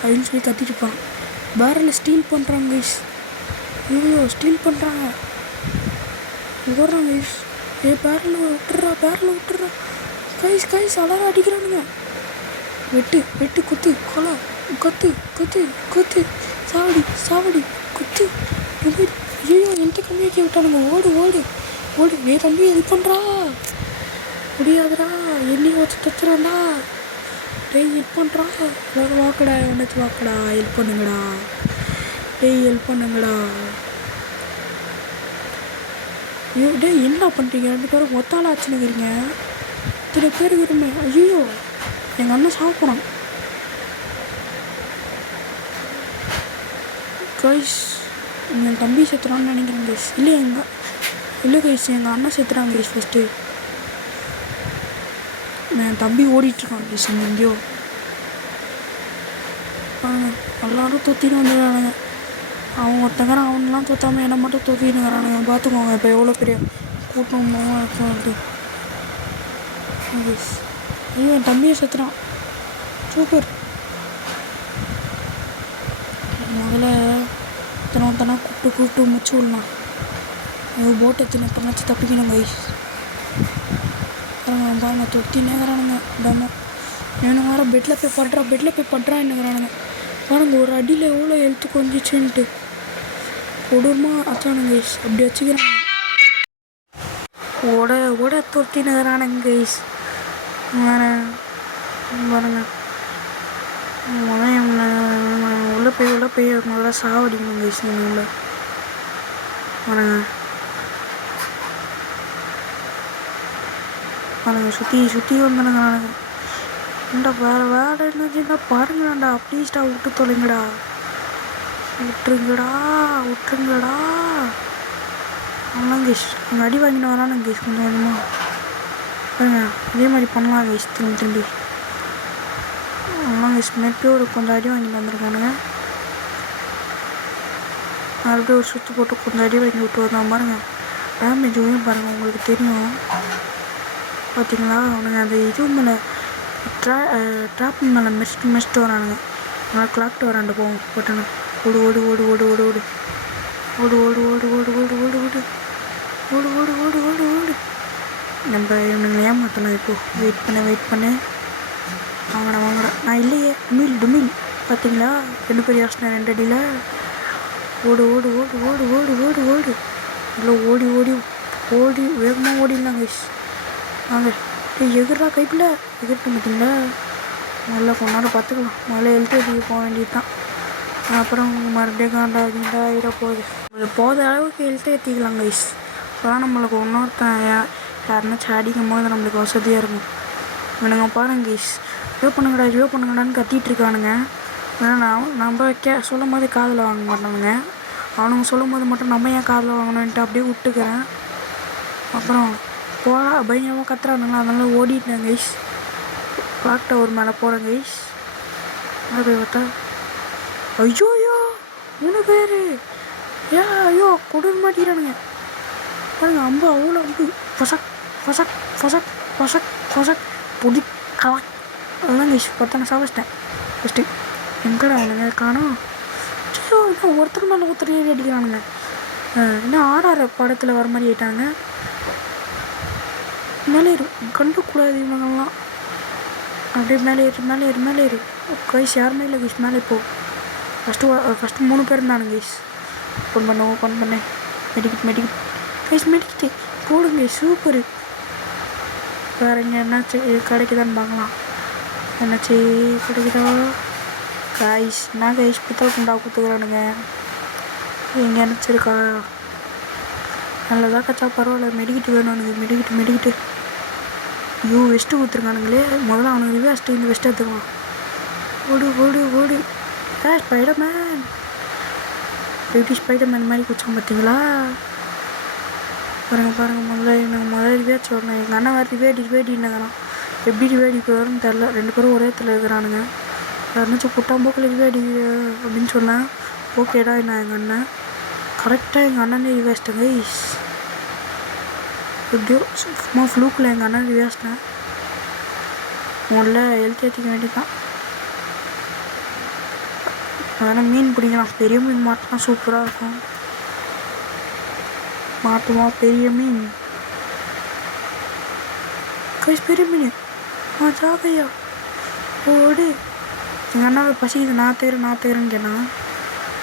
அப்படின்னு சொல்லி கத்திட்டு இருப்பான். பேரலில் ஸ்டீல் பண்ணுறாங்க கைஸ். ஐயோ ஸ்டீல் பண்ணுறாங்க, ஓடுறாங்க கைஸ். பேரலில் விட்டுடுறா கைஸ் அலாரம் அடிக்கிறானுங்க. வெட்டு குத்து கொலை குத்து சாவடி குத்து. ஐயோ என்கிட்ட கம்மியாக்கி விட்டானுங்க. ஓடு தம்பி ஹெல்ப் பண்ணுறா. முடியாதுடா, என்னையும் வச்சு தச்சுறான்டா. டேய் ஹெல்ப் பண்ணுறா. எல்லாரும் வாக்கடா, என்னச்சு வாக்கடா, ஹெல்ப் பண்ணுங்கடா. ஹெல்ப் பண்ணுங்கடா. ஐயோ டேய் என்ன பண்ணுறீங்க? 2 பேரும் ஒத்தால ஆச்சுன்னுக்கிறீங்க. இத்தனை பேர் இருக்கிறமே. ஐயோ எங்கள் அண்ணன் சாப்பிட்றான் கைஸ். என் தம்பி செத்துறான்னு நினைக்கிறேன் கைஸ். இல்லை கைஸ் எங்கள் அண்ணன் செத்துறாங்க கைஸ். ஃபஸ்ட்டு என் தம்பி ஓடிட்டுருக்கான் கைஸ். எங்கேயோ எல்லாரும் தொத்தின்னு வந்துடுறானுங்க. அவன் ஒருத்தங்கிறான், அவனெலாம் தொத்தாமல் என்னை மட்டும் தொத்தினுங்கிறானுங்க. பார்த்துக்கோங்க இப்போ எவ்வளோ பெரிய கூட்டம் சொல்லிட்டு ஐயோ என் தம்பியை செத்துறான். சூப்பர். முதல்ல தனா கூப்பிட்டு முச்சு விடலாம். ஐயோ போட்டை தினப்பண்ணாச்சு தப்பிக்கணும் கைஸ். பாருங்க தொத்தி நேரானுங்க டமோ. எனக்கு வேறு பெட்டில் போய் படுறான் என்னங்கிறானுங்க. பாருங்க ஒரு அடியில் எவ்வளோ எழுத்து கொஞ்சிச்சுன்ட்டு கொடூரமாக அச்சானுங்க கைஸ். அப்படி வச்சுக்கிறாங்க. ஓட தொத்தி நேரானுங்க கைஸ். வேறு பாருங்க உள்ளே போய் நல்லா சாவடிக்கணும் கைஸ். நீங்கள் உள்ள பாருங்க சுற்றி வந்துடுங்க. நானுங்க ஏண்டா வேலை என்னச்சுன்னா பாருங்களாண்டா ப்ளீஸ்டா விட்டு தொலைங்கடா. விட்டுருங்கடா. அவ்வளோதான் கேஸ். அங்கே அடி வாங்கிட்டு வரானுங்க கேஸ். கொஞ்சம் வேணுமா பாருங்க இதே மாதிரி பண்ணலாம் கேஸ். திரும்பி அவ்வளோதான் கேஸ். மேற்கே ஒரு கொஞ்சம் அடி வாங்கிட்டு வந்துருக்கானுங்க. மறுபடியும் ஒரு சுற்றி போட்டு கொஞ்சம் அடி வாங்கி விட்டு வந்தான் பாருங்க. டேமேஜ் பாருங்கள் உங்களுக்கு தெரியும். பார்த்தீங்களா அவனுங்க அந்த இது மேலே ட்ராப் மேலே மிஸ்ட்டு வரானுங்க. அதனால் கிளாக்ட்டு வரான்ட்டு போவோம் போட்டானு. ஓடு. நம்ம இவனுங்களை ஏமாற்றலாம். இப்போது வெயிட் பண்ணு. வாங்கடா. நான் இல்லையே டுமில் பார்த்தீங்களா 2 பேர் யோசனை 2 அடியில். ஓடு ஓடி வேகமாக ஓடிடலாம் கைஸ். வாங்க எகிரா கைப்பில் எகிர்ட்டு பார்த்தீங்களா. முதல்ல கொஞ்ச நேரம் பார்த்துக்கலாம். முதல்ல எழுத்து போக வேண்டியது தான். அப்புறம் மறுபடியும் காண்டா ஆகிட போத அளவுக்கு எழுத்து ஏற்றிக்கலாம் கைஸ். அப்போதான் நம்மளுக்கு இன்னொருத்தன் யாருன்னாச்சும் அடிக்கும் போது நம்மளுக்கு வசதியாக இருக்கும். இவனுங்க பாருங்க கைஸ். ரிவ்யூ பண்ணுங்கடான்னு கத்திட்டு இருக்கானுங்க. ஏன்னா நம்ம சொல்லும் போது காதில் வாங்க மாட்டானுங்க. அவனுங்க சொல்லும் போது மட்டும் நம்ம ஏன் காதில் வாங்கணுன்ட்டு அப்படியே விட்டுக்கிறேன். அப்புறம் போடா பயங்கரமாக கத்துறானுங்களா. அதனால ஓடிட்டேன் கைஸ். கிளாக் டவர் மேலே போகிறேன் கைஸ். போய் பார்த்தா ஐயோ 3 பேர் ஐயோ கொடு மாட்டிக்கிறானுங்க பாருங்க. அம்பு அவ்வளோ அம்பு ஃபசக் பொடி கலக். அதுதான் கைஸ். பார்த்தா நான் சாப்பிட்டேன் ஃபஸ்ட்டு. எங்கடா அவனுங்க காணோம். ஐயோ இன்னும் ஒருத்தர் மேலே ஒருத்தர் ஏறி அடிக்கிறானுங்க. இன்னும் ஆர்ஆர் படத்தில் வர மாதிரி ஆயிட்டாங்க. மேலே ஏறும் கண்டுக்கூடாது இவங்கெல்லாம். அப்படியே மேலே ஏறு கைஸ். யாருமே இல்லை கைஸ் மேலே. இப்போது ஃபஸ்ட்டு 3 பேர் இருந்தானுங்க கைஸ். ஓப்பன் பண்ணேன். Medkit guys. மெடிக்கிட்டு போடுங்க சூப்பரு. வேறு இங்கே என்னாச்சு கிடைக்குதான்னு பார்க்கலாம். என்னாச்சு கிடைக்குதா கைஸ். என்ன கைஸ் பித்தளை குண்டா கொடுத்துக்கிறானுங்க. இங்கே நினச்சிருக்கா நல்லதாக கச்சா பரவாயில்ல. மெடிக்கிட்டு வேணும் எனக்கு. மெடிக்கிட்டு ஐயோ வெஸ்ட்டு கொடுத்துருக்கானுங்களே. முதல்ல அவனுக்கு வெஸ்ட்டு இந்த வெஸ்ட்டு எடுத்துக்கலாம். ஓடு ஸ்பைடர்மேன். எப்படி ஸ்பைடர்மேன் மாதிரி குச்சான் பார்த்தீங்களா. பாருங்க முதல்ல எனக்கு ரிவேச்சு வரணும். எங்கள் அண்ணன் வேறு ரிவேடின்னுங்கிறான். எப்படி ரிவேடிக்கு வரும்னு தெரில. 2 பேரும் ஒரே இடத்துல இருக்கிறானுங்க. யாருன்னாச்சும் புட்டாம்போக்கில் ரிவேடி அப்படின்னு சொன்னேன். ஓகேடா நான் எங்கள் அண்ணன் கரெக்டாக எங்கள் அண்ணனே ரிவேஸ்ட்டேன் கைஸ். எப்படியோ சும்மா ஃப்ளூக்கில் எங்கள் அண்ணன் ரிவேஸ்ட்டேன். முதல்ல எழுத்து ஏற்றிக்க வேண்டியதான். அதனால் மீன் பிடிக்கலாம். பெரிய மீன் மாட்டினா சூப்பராக இருக்கும். மாட்டுமா பெரிய மீன் கைஸ். பெரிய மீன் ஜாகையா ஓடு. எங்கள் அண்ணாவை பசிக்குது நான் தேக்கிறேன்னு கேட்டான்.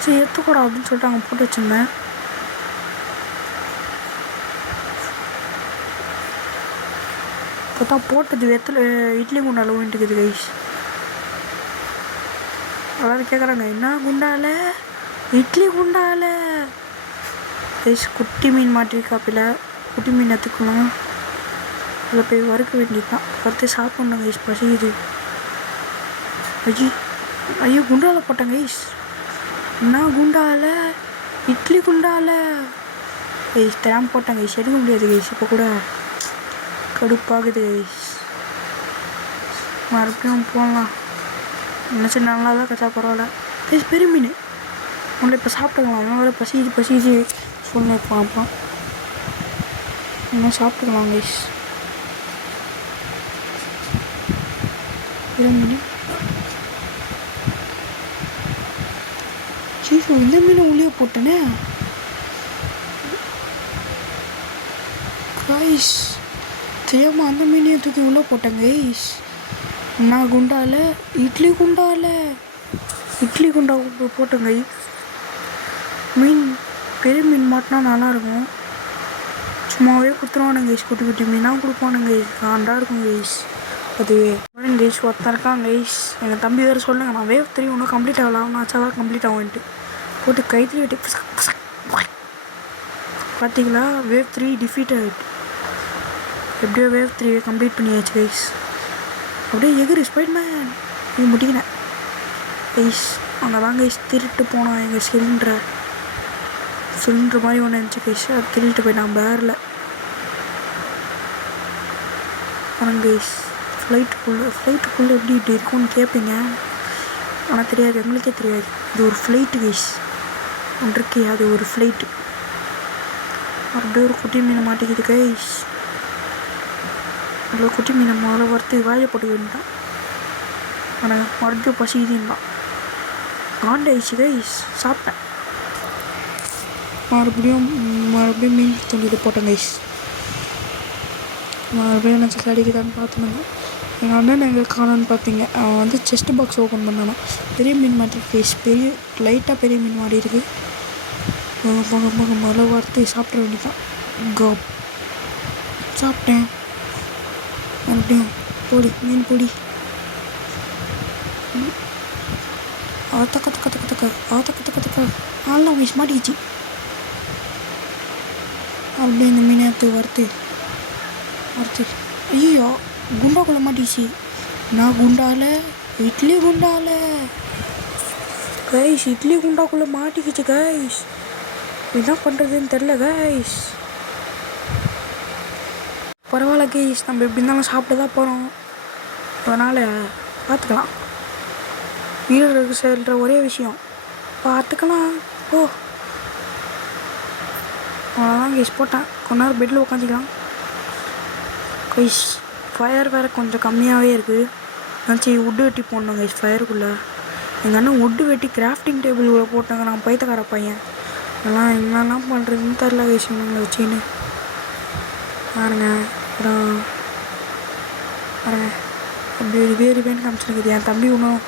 சரி எடுத்துக்கூடா அப்படின்னு சொல்லிட்டு அங்கே போட்டு வச்சுருந்தேன். பார்த்தா போட்டது இட்லி குண்டால ஊன்ட்டுக்குது கைஸ். எல்லாரும் கேட்குறாங்க என்ன குண்டால இட்லி குண்டால கைஸ். குட்டி மீன் மாட்டிருக்காப்பில். குட்டி மீன் எடுத்துக்கணும். அதில் போய் வறுக்க வேண்டியது தான். வறுத்து சாப்பிட்ணும் கைஸ். பசிக்குது. ஐயோ குண்டால போட்டேன் கைஸ். என்ன குண்டால இட்லி குண்டால கைஸ். தெரியாமல் போட்டேன் கைஸ். எடுக்க முடியாது கைஸ். இப்போ கூட கடுப்பாகுது கைஸ். மறுபடியும் போடலாம். நினச்சி நல்லா தான் கச்சா பரவாயில்ல கைஸ். பெரிய மீன் உங்களை இப்போ சாப்பிட்டுக்கலாம். அதனால பசிச்சு சொன்னேன். இப்போ என்ன சாப்பிட்டுக்கலாம் கைஸ். சீஃபு இந்த மீனை உள்ளே போட்டேனே கைஸ். தெரியாமல் அந்த மீனையும் தூக்கி உள்ளே போட்டேன் கைஸ். நான் குண்டால இட்லி குண்டா போட்டேன் கைஸ். மீன் பெரிய மீன் மாட்டினா நல்லாயிருக்கும். சும்மாவே கொடுத்துருவானுங்க கைஸ். குட்டி குட்டி மீனாக கொடுப்பானுங்க கைஸ். காண்டாக இருக்கும் கைஸ். அதுவே கைஸ் ஒருத்தன் இருக்கான் கைஸ். எங்கள் தம்பி வேறு சொல்லுங்க, நான் வேவ் 3 ஒன்றும் கம்ப்ளீட் ஆகலாம், நான் ஆச்சாதான் கம்ப்ளீட் ஆகும்ன்ட்டு போட்டு கைத்திரி வெட்டி பார்த்தீங்களா, வேவ் 3 டிஃபீட் ஆகிட்டு. எப்படியோ வேவ் 3 கம்ப்ளீட் பண்ணியாச்சு கைஸ். அப்படியே எகிரி ஸ்பைட்மேன் இது முடிக்கினேன் கைஸ். அங்கே தான் கைஸ் திருட்டு போனோம் எங்கள் சிலிண்டர் மாதிரி ஒன்று இருந்துச்சு கைஸ். அது திருட்டு போயிட்டான் பேரில். ஆனால் கைஸ் ஃப்ளைட்டுக்குள்ளே எப்படி இப்படி இருக்கும்னு கேட்பீங்க. ஆனால் தெரியாது, எங்களுக்கே தெரியாது. இது ஒரு ஃப்ளைட்டு கைஸ் ஒன்றுக்கே. அது ஒரு ஃப்ளைட்டு. அப்படியே ஒரு குட்டி மீன் மாட்டிக்கிது கைஸ். அவ்வளோ குட்டி மீனை முதல்ல வறுத்து வாயை போட்டு வேண்டாம். ஆனால் மறுபடியும் பசிக்குதுன்னா காண்டாயிடுச்சு கைஸ். சாப்பிட்டேன். மறுபடியும் மீன் தூண்டிட்டு போட்டேன் கைஸ். மறுபடியும் எனக்கு கிடைக்குதான்னு பார்த்துனாங்க. எங்கள் அண்ணன் எங்கே காணான்னு பார்ப்பீங்க. அவன் வந்து செஸ்ட் பாக்ஸ் ஓப்பன் பண்ணானா பெரிய மீன் மாட்டி கைஸ். லைட்டாக பெரிய மீன் மாடி இருக்குது. முதல்ல வறுத்து சாப்பிட வேண்டியதான். கப் சாப்பிட்டேன். மறுபடியும் மீன் பொடி தக்க ஆள்லாம் வயசு மாட்டிக்கிச்சு. அப்படியே இந்த மீனை எடுத்து வறுத்து ஐயோ குண்டாக்குள்ளே மாட்டிச்சு. நான் குண்டால இட்லி குண்டாக்குள்ளே மாட்டிக்கிச்சு கைஸ். என்ன பண்ணுறதுன்னு தெரில கைஸ். பரவாயில்ல கைஸ், நம்ம எப்படி இருந்தாலும் சாப்பிட்டு தான் போகிறோம். அதனால் பார்த்துக்கலாம். வீரருக்கு செல்கிற ஒரே விஷயம் பார்த்துக்கலாம். அவ்வளோதான் கைஸ். போட்டேன் கொஞ்ச நேரம் பெட்டில் உட்காந்துக்கலாம் கைஸ். ஃபயர் வேறு கொஞ்சம் கம்மியாகவே இருக்குது. நினச்சி உட்டு வெட்டி போடணும் கைஸ் ஃபயருக்குள்ளே. எங்கள் அண்ணன் உட்டு வெட்டி கிராஃப்டிங் டேபிள் கூட போட்டாங்க. நான் பைத்தக்கார பையன். அதெல்லாம் என்னெல்லாம் பண்ணுறதுன்னு தெரில கைஸ். இவங்களை வச்சுன்னு பாருங்க. அப்புறம் பாருங்க அப்படி வேறு காமிச்சிருக்குது. என் தம்பி இன்னும்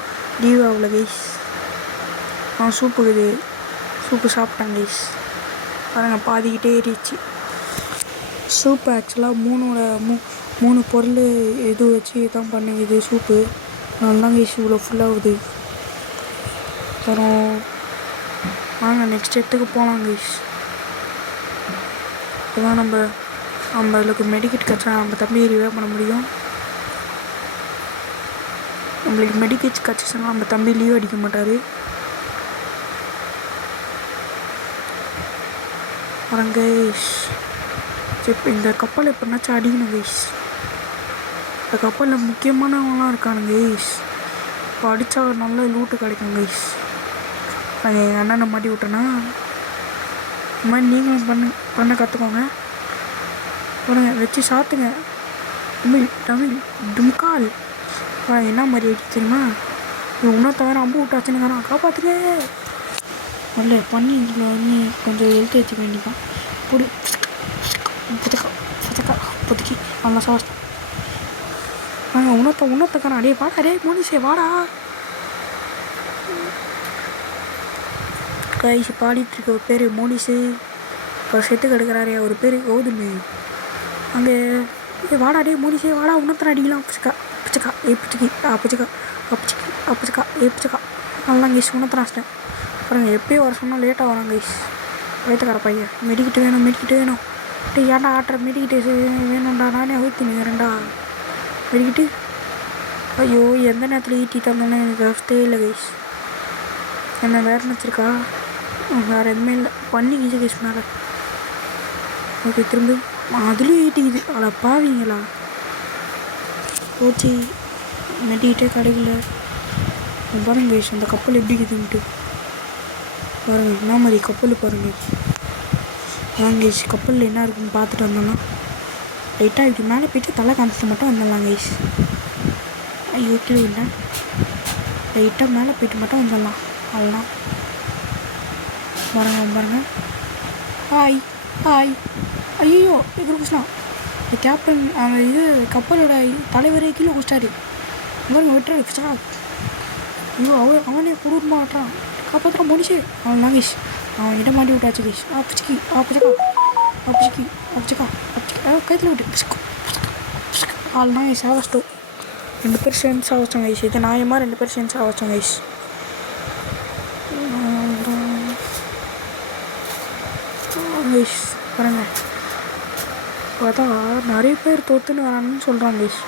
லீவ் ஆகல கைஸ். அவன் சூப்பு சாப்பிட்டான் கைஸ். பாருங்கள் பாதிக்கிட்டே ஏறிச்சு சூப்பு. ஆக்சுவலாக மூணு பொருள் இது வச்சு தான் பண்ணுது சூப்பு. அதனால தான் கைஸ் இவ்வளோ ஃபுல்லாகுது. அப்புறம் வாங்க நெக்ஸ்ட் இடத்துக்கு போகலாம் கைஸ். இப்போதான் நம்மளுக்கு மெடிக்கெட் கிடச்சா நம்ம தம்பி ரிவே பண்ண முடியும். நம்மளுக்கு மெடிக்கெட் கிடச்சிச்சுன்னா நம்ம தம்பி லீவ் அடிக்க மாட்டார். வரேன் கைஸ். இப்போ இந்த கப்பல் எப்படின்னாச்சும் அடிக்கணும் கைஸ். இந்த கப்பலில் முக்கியமானவங்களாம் இருக்கானுங்க கைஸ். இப்போ அடித்தா நல்ல லூட்டு கிடைக்கும் கைஸ். நாங்கள் எங்கள் அண்ணனை மாட்டி விட்டேன்னா இந்த மாதிரி நீங்களும் பண்ண கற்றுக்கோங்க. பாருங்க வச்சு சாத்துங்க. தமிழ் டும்கால் என்ன மாதிரி ஆகிடுச்சு தெரியுமா? இன்னும் தவிர அம்பு விட்டாச்சுன்னு காப்பாற்றுங்க. நல்ல பண்ணி கொஞ்சம் எழுத்து வச்சுக்க வேண்டியதான். பொடி புதுக்கி நல்லா சாஸ்தான். நாங்கள் உணர்த்தக்கான அடே வாடா, அடே மோனிஷே வாடா. கைஸ் பாடிட்டுருக்க ஒரு பேர் மோனிஷு. இப்போ செத்து கிடக்கிறாரே ஒரு பேர் கௌதமி. அங்கே வாடா டே மோனிஷே வாடா, உணர்த்தன அடிக்கலாம். பிச்சக்கா நல்லா கைஸ் உணர்த்தனாச்சிட்டேன். பாருங்க எப்பயும் வர சொன்னால் லேட்டாக வராங்க கைஸ். வயிற்றுக்கார பையன் மெடிக்கிட்டு வேணும். டே ஏன்டா ஆட்டுற மெடிக்கிட்டு வேணும்டா, நானே ஊற்றினுங்கிறேன்டா மெடிக்கிட்டு. ஐயோ எந்த நேரத்தில் ஈட்டி தந்தோன்னே எனக்கு அவஸ்தே இல்லை கைஸ். என்ன வேறு வச்சுருக்கா? வேறு எதுவுமே இல்லை. பண்ணிக்கிச்சு கைஸ் மேலே. ஓகே திரும்ப அதுலேயும் ஈட்டிக்குது. அட பாவீங்களா போச்சு. மெடிக்கிட்டே கிடைக்கல. பாருங்க கைஸ் அந்த கப்பல் எப்படி இருக்குதுன்ட்டு பாருங்கள். என்ன மாதிரி கப்பல் பாருங்கள். வாங்க கப்பலில் என்ன இருக்குன்னு பார்த்துட்டு வந்தோம்னா லைட்டாக இப்படி மேலே போயிட்டு தலை காமிச்சிட்டு மட்டும் வந்துடலாம் கைஸ். ஐயோ கீழே இல்லை, லைட்டாக மேலே போயிட்டு மட்டும் வந்துடலாம். அவ்வளோதான். பாருங்க. ஹாய் ஐயோ எதிர குச்சினா இந்த கேப்டன் அந்த இது கப்பலோட தலைவரே கீழே குச்சிட்டாரு. பாருங்க விட்டுறாரு பிச்சா. ஐயோ அவனே குடும்பமா ஆட்டுறான். காப்பாற்றுற முடிச்சு அவன் கைஸ். அவன் கிட்ட மாட்டி விட்டாச்சு கைஸ். பிச்சுக்கா கைத்தில் விட்டு ஆள்னா கைஸ் ஆவச்சிட்டோம். 2 பேர் சேர்ந்து சாவச்சோம் கைஸ். இது நியாயமாக 2 பேர் சேர்ந்து சாவச்சோம் கைஸ். கைஸ் பாருங்க, பார்த்தா நிறைய பேர் தோற்றுன்னு வரானுன்னு சொல்கிறாங்க கைஸ்.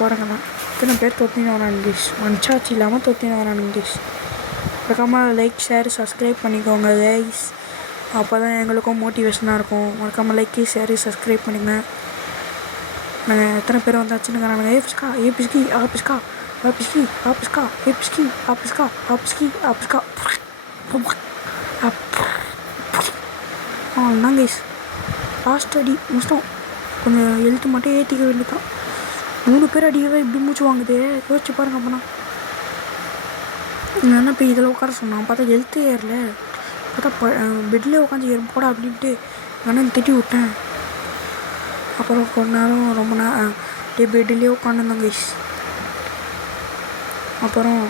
பாருங்கண்ணா இத்தனை பேர் தோற்றுன்னு வரானுங்க கைஸ். மனசாட்சி இல்லாமல் தோற்றுன்னு வரானுங்க கைஸ். மறக்காமல் லைக் ஷேர் சப்ஸ்கிரைப் பண்ணிக்கோங்க கைஸ். அப்போ தான் எங்களுக்கும் மோட்டிவேஷனாக இருக்கும். மறக்காமல் லைக் ஷேர் சப்ஸ்கிரைப் பண்ணுங்க. நாங்கள் எத்தனை பேர் வந்தாச்சுன்னு காணுங்க. அவ்வளோதான் கைஸ். லாஸ்ட் அடி முடிச்சிட்டோம். கொஞ்சம் எழுத்து மட்டும் ஏற்றிக்க வேண்டியதான். 3 பேர் அடிக்கவே இப்படி மூச்சு வாங்குது. யோசிச்சு பாருங்க. அப்போனா என்ன இப்போ இதில் உட்கார சொன்னான். பார்த்தா எழுத்து ஏறல. பார்த்தா பெட்லேயே உட்காந்து ஏறும் போடா அப்படின்ட்டு அண்ணன் திட்டி விட்டேன். அப்புறம் கொஞ்ச நேரம் ரொம்ப நேரம் பெட்லேயே உட்காந்துருந்தோம் கைஸ். அப்புறம்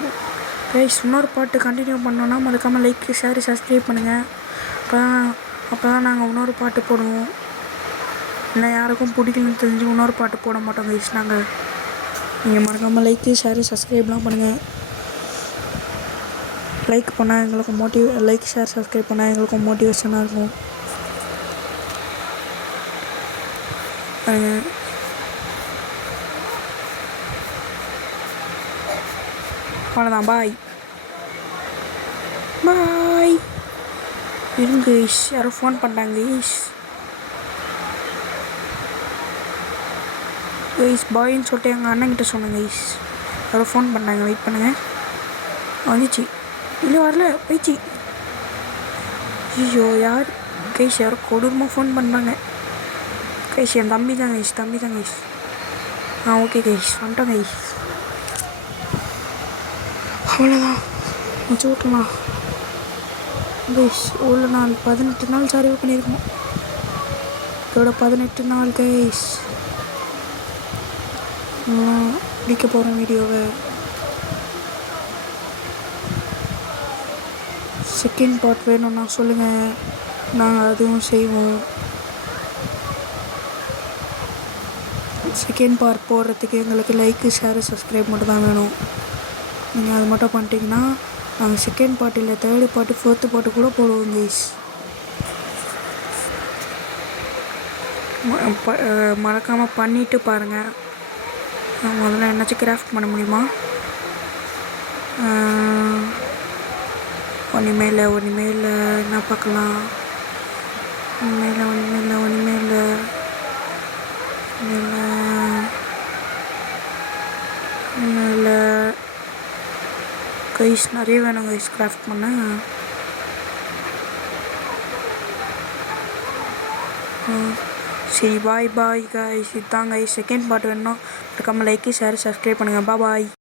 கைஸ் இன்னொரு பாட்டு கண்டினியூ பண்ணோன்னா மறக்காமல் லைக் ஷேர் சப்ஸ்கிரைப் பண்ணுங்கள். அப்போ தான் நாங்கள் இன்னொரு பாட்டு போடுவோம். இல்லை யாருக்கும் பிடிக்கலன்னு தெரிஞ்சு இன்னொரு பாட்டு போட மாட்டோம் கைஸ் நாங்கள். நீங்கள் மறக்காமல் லைக் ஷேர் சப்ஸ்கிரைப்லாம் பண்ணுங்கள். லைக் பண்ணால் எங்களுக்கு லைக் ஷேர் சப்ஸ்கிரைப் பண்ணால் எங்களுக்கு மோட்டிவேஷனாக இருக்கும். அவ்வளோதான். பாய் இருங்க கைஸ், யாரோ ஃபோன் பண்ணுறாங்க கைஸ். பாயின்னு சொல்லிட்டு எங்கள் அண்ணன்கிட்ட சொன்னேன் கைஸ். யாரோ ஃபோன் பண்ணாங்க, வெயிட் பண்ணுங்கள். வந்துச்சு இல்லை வரல போயிடுச்சு. ஐயோ யார் கைஸ்? யாரோ கொடூரமாக ஃபோன் பண்ணுறாங்க கைஸ். என் தம்பி தான் கைஸ். ஓகே கைஸ் வந்துட்டோம் கைஸ். அவ்வளோதான் வச்சு விட்டலாம் கைஸ். எவ்வளோ நாள்? 18 நாள் சர்வே பண்ணியிருக்கோம். இதோட 18 நாள் கைஸ். முடிக்க போகிறோம் வீடியோவை. செகண்ட் பார்ட் வேணும்னா சொல்லுங்கள், நாங்கள் அதுவும் செய்வோம். செகண்ட் பார்ட் போடுறதுக்கு எங்களுக்கு லைக்கு ஷேரு சப்ஸ்கிரைப் மட்டும் தான் வேணும். நீங்கள் அது மட்டும் பண்ணிட்டீங்கன்னா நாங்கள் செகண்ட் பார்ட் இல்லை 3rd பார்ட்டு 4th பார்ட்டு கூட போடுவோம் கைஸ். மறக்காமல் பண்ணிவிட்டு பாருங்கள். முதல்ல என்னாச்சும் கிராஃப்ட் பண்ண முடியுமா? ஒன்றுமே இல்லை. என்ன பார்க்கலாம்? ஒன்றுமே இல்லை. கைஸ் நிறைய வேணும் கைஸ் கிராஃப்ட் பண்ண. சரி பாய் கைஸ். இதுதான் கைஸ் செகண்ட் பார்ட் வேணும். மறக்காமல் லைக் ஷேர் சப்ஸ்கிரைப் பண்ணுங்கள். பாய்.